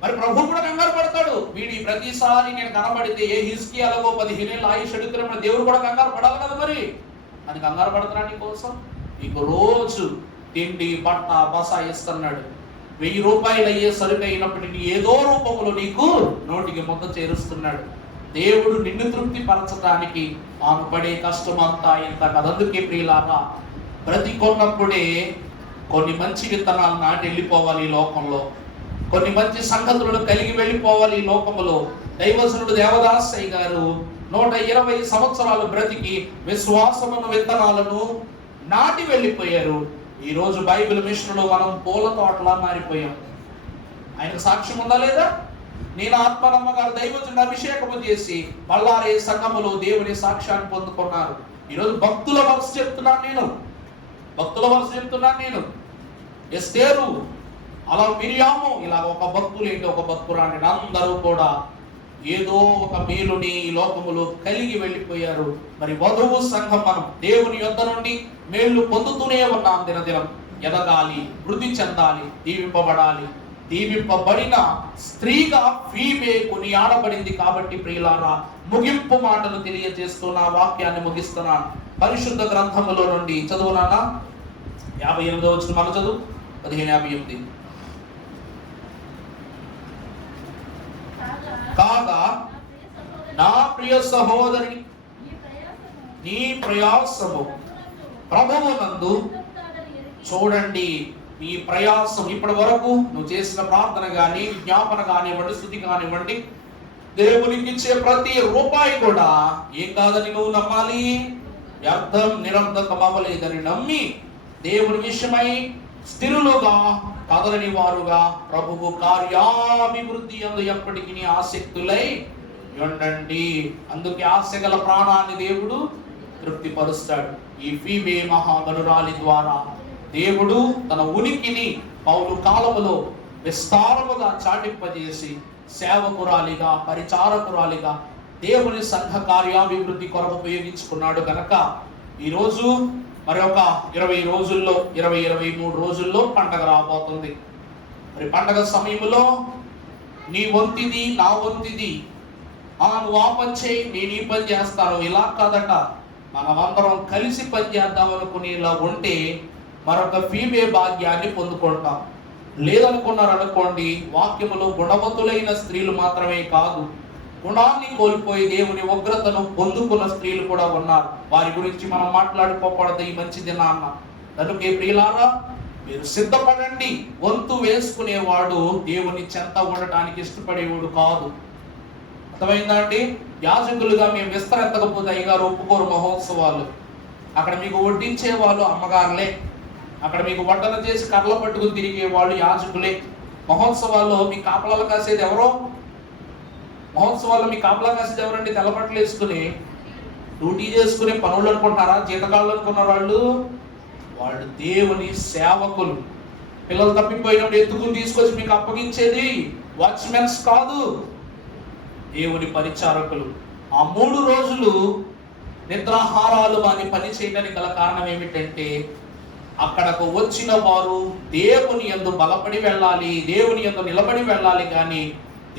మరి ప్రభు కూడా కంగారు పడతాడు. వీడి ప్రతిసారి నేను కనబడితే ఏ హిజ్కియాలో 15 ఏళ్ళ ఆయుష్ అడుగుతున్నప్పుడు దేవుడు కూడా కంగారు పడాలి కదా. మరి అని కంగారు పడుతున్నా నీ కోసం. నీకు రోజు తిండి బట్ట బస ఇస్తున్నాడు. 1000 రూపాయలు అయ్యే సరుకు అయినప్పటికీ ఏదో రూపంలో నీకు నోటికి ముద్ద చేరుస్తున్నాడు. దేవుడు నిన్ను తృప్తి పరచడానికి తాను పడే కష్టం అంతా ఇంత కదా. అందుకే ప్రియులారా, బ్రతికొన్నప్పుడే కొన్ని మంచి విత్తనాలు నాటి వెళ్ళిపోవాలి ఈ లోకంలో, కొన్ని మంచి సంగతులను కలిగి వెళ్ళిపోవాలి ఈ లోకములో. దైవజనుడు దేవదాసయ్య గారు 120 సంవత్సరాలు బ్రతికి విశ్వాసమును విత్తనాలను నాటి వెళ్ళిపోయారు. ఈ రోజు బైబిల్ మిషన్లో మనం పూల తోటలా మారిపోయాం. ఆయనకు సాక్ష్యం ఉందా లేదా? నేను ఆత్మనమ్మ గారు దైవజనుడు అభిషేకము చేసి బళ్ళారే సంఘములో దేవుని సాక్ష్యాన్ని పొందుకున్నారు. ఈరోజు భక్తుల వరుస చెప్తున్నాను నేను. ఎస్తేరు, అలా మిరియాము, ఇలా ఒక భక్తులు ఏంటి ఒక భక్తురాని అందరూ కూడా ఏదో ఒక మేలుని ఈ లోకములో కలిగి వెళ్ళిపోయారు. మరి వధువు సంఘం మనం దేవుని యొద్ద నుండి మేలు పొందుతూనే ఉన్నాం. దినదినం ఎదగాలి, వృద్ధి చెందాలి, దీవింపబడాలి. దీవింపబడిన స్త్రీగా ఫీమే కొనియాడబడింది. కాబట్టి ప్రియులారా, ముగింపు మాటలు తెలియజేస్తూ నా వాక్యాన్ని ముగిస్తున్నాను. పరిశుద్ధ గ్రంథములో నుండి చదువునానా 58వ వచనం మన చదువు 15:58. కాగా నా ప్రియ సహోదరి, నీ ప్రయాసము ప్రభువునందు చూడండి. నీ ప్రయాసం ఇప్పటి వరకు నువ్వు చేసిన ప్రార్థన కానీ, విజ్ఞాపన కానివ్వండి, స్తుతి కానివ్వండి, దేవునికి ఇచ్చే ప్రతి రూపాయి కూడా ఏం కాదని నువ్వు నమ్మాలి, వ్యర్థం నిరంతకం అవ్వలేదని నమ్మి దేవుని విషయమై స్థిరులుగా కదలని వారుగా ప్రభువు కార్యాభివృద్ధి అందు ఎప్పటికీ ఆసక్తులై ఉండండి. అందుకే ఆశగల ప్రాణాన్ని దేవుడు తృప్తిపరుస్తాడు. ఈ ఫీమే మహాగనురాలి ద్వారా దేవుడు తన ఉనికిని పౌలు కాలములో విస్తారముగా చాటింపజేసి సేవకురాలిగా, పరిచారకురాలిగా దేవుని సంఘ కార్యాభివృద్ధి కొరకు ఉపయోగించుకున్నాడు కనుక ఈరోజు మరొక 23 రోజుల్లో పండగ రాబోతుంది. మరి పండగ సమయంలో నీ వంతిది, నా వంతిది, నువ్వు ఆ పని చేయి, నేను ఈ పని చేస్తాను, ఇలా కాదట. మనమందరం కలిసి పని చేద్దాం అనుకునేలా ఉంటే మరొక ఫీమే భాగ్యాన్ని పొందుకుంటాం. లేదనుకున్నారనుకోండి, వాక్యములో గుణవంతులైన స్త్రీలు మాత్రమే కాదు, గుణాన్ని కోల్పోయి దేవుని ఉగ్రతను పొందుకున్న స్త్రీలు కూడా ఉన్నారు. వారి గురించి మనం మాట్లాడుకోకూడదు ఈ మంచి దినాన్న. కనుక ప్రియులారా, మీరు సిద్ధపడండి. వంతు వేసుకునేవాడు దేవుని చెంత ఉండటానికి ఇష్టపడేవాడు కాదు. అర్థమైందా అండి? యాజకులుగా మేము విస్తరెత్తకపోతే అయ్యగారు ఒప్పుకోరు మహోత్సవాలు. అక్కడ మీకు వడ్డించే వాళ్ళు అమ్మగారులే, అక్కడ మీకు వడ్డన చేసి కర్రల పట్టుకుని తిరిగే వాళ్ళు యాజకులే. మహోత్సవాల్లో మీ కాపలాలు కాసేది ఎవరో? మహోత్సవాల్లో మీ కాపలా కాసేది ఎవరండి? తెల్లబట్టలు వేసుకుని డ్యూటీ చేసుకునే పనులు అనుకుంటారా? జీతకాళ్ళు అనుకున్నారు వాళ్ళు దేవుని సేవకులు. పిల్లలు తప్పిపోయినప్పుడు ఎత్తుకుని తీసుకొచ్చి మీకు అప్పగించేది వాచ్మెన్స్ కాదు, దేవుని పరిచారకులు. ఆ 3 రోజులు నిద్రాహారాలు అని పని చేయడానికి గల కారణం ఏమిటంటే, అక్కడకు వచ్చిన వారు దేవుని యందు బలపడి వెళ్ళాలి, దేవుని యందు నిలబడి వెళ్ళాలి, కానీ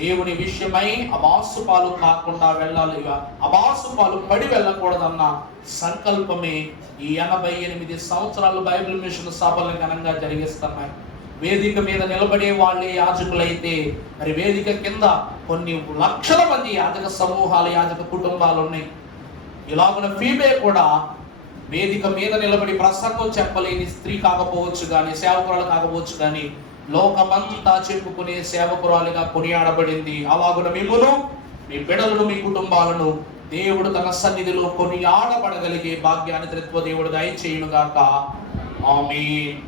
దేవుని విషయమై అబాసుపాలు కాకుండా వెళ్ళాలి, అబాసుపాలు పడి వెళ్ళకూడదన్న సంకల్పమే ఈ 88 సంవత్సరాలు బైబిల్ మిషన్ సభలను ఘనంగా జరిగిస్తున్నాయి. వేదిక మీద నిలబడే వాళ్ళే యాజకులైతే, మరి వేదిక కింద కొన్ని లక్షల మంది యాజక సమూహాలు, యాజక కుటుంబాలు ఉన్నాయి. ఇలాగున్న ఫీమే కూడా వేదిక మీద నిలబడి ప్రసంగం చెప్పలేని స్త్రీ కాకపోవచ్చు కానీ, సేవకురాలు కాకపోవచ్చు కానీ, లోకమంతా చెప్పుకునే సేవకురాలుగా కొనియాడబడింది. అలాగున మిమ్మును, మీ బిడ్డలను, మీ కుటుంబాలను దేవుడు తన సన్నిధిలో కొనియాడబడగలిగే భాగ్యాన్ని త్రిత్వ దేవుడు దయచేయును గాక. ఆమేన్.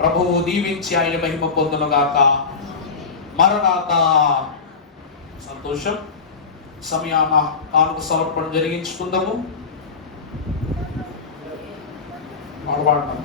ప్రభువు దీవించి ఆయన మహిమ పొందును గాక. మరణాత. సంతోషం. సమయాన కానుక సమర్పణ జరిగించుకుందాము. మాట్లాడతాం.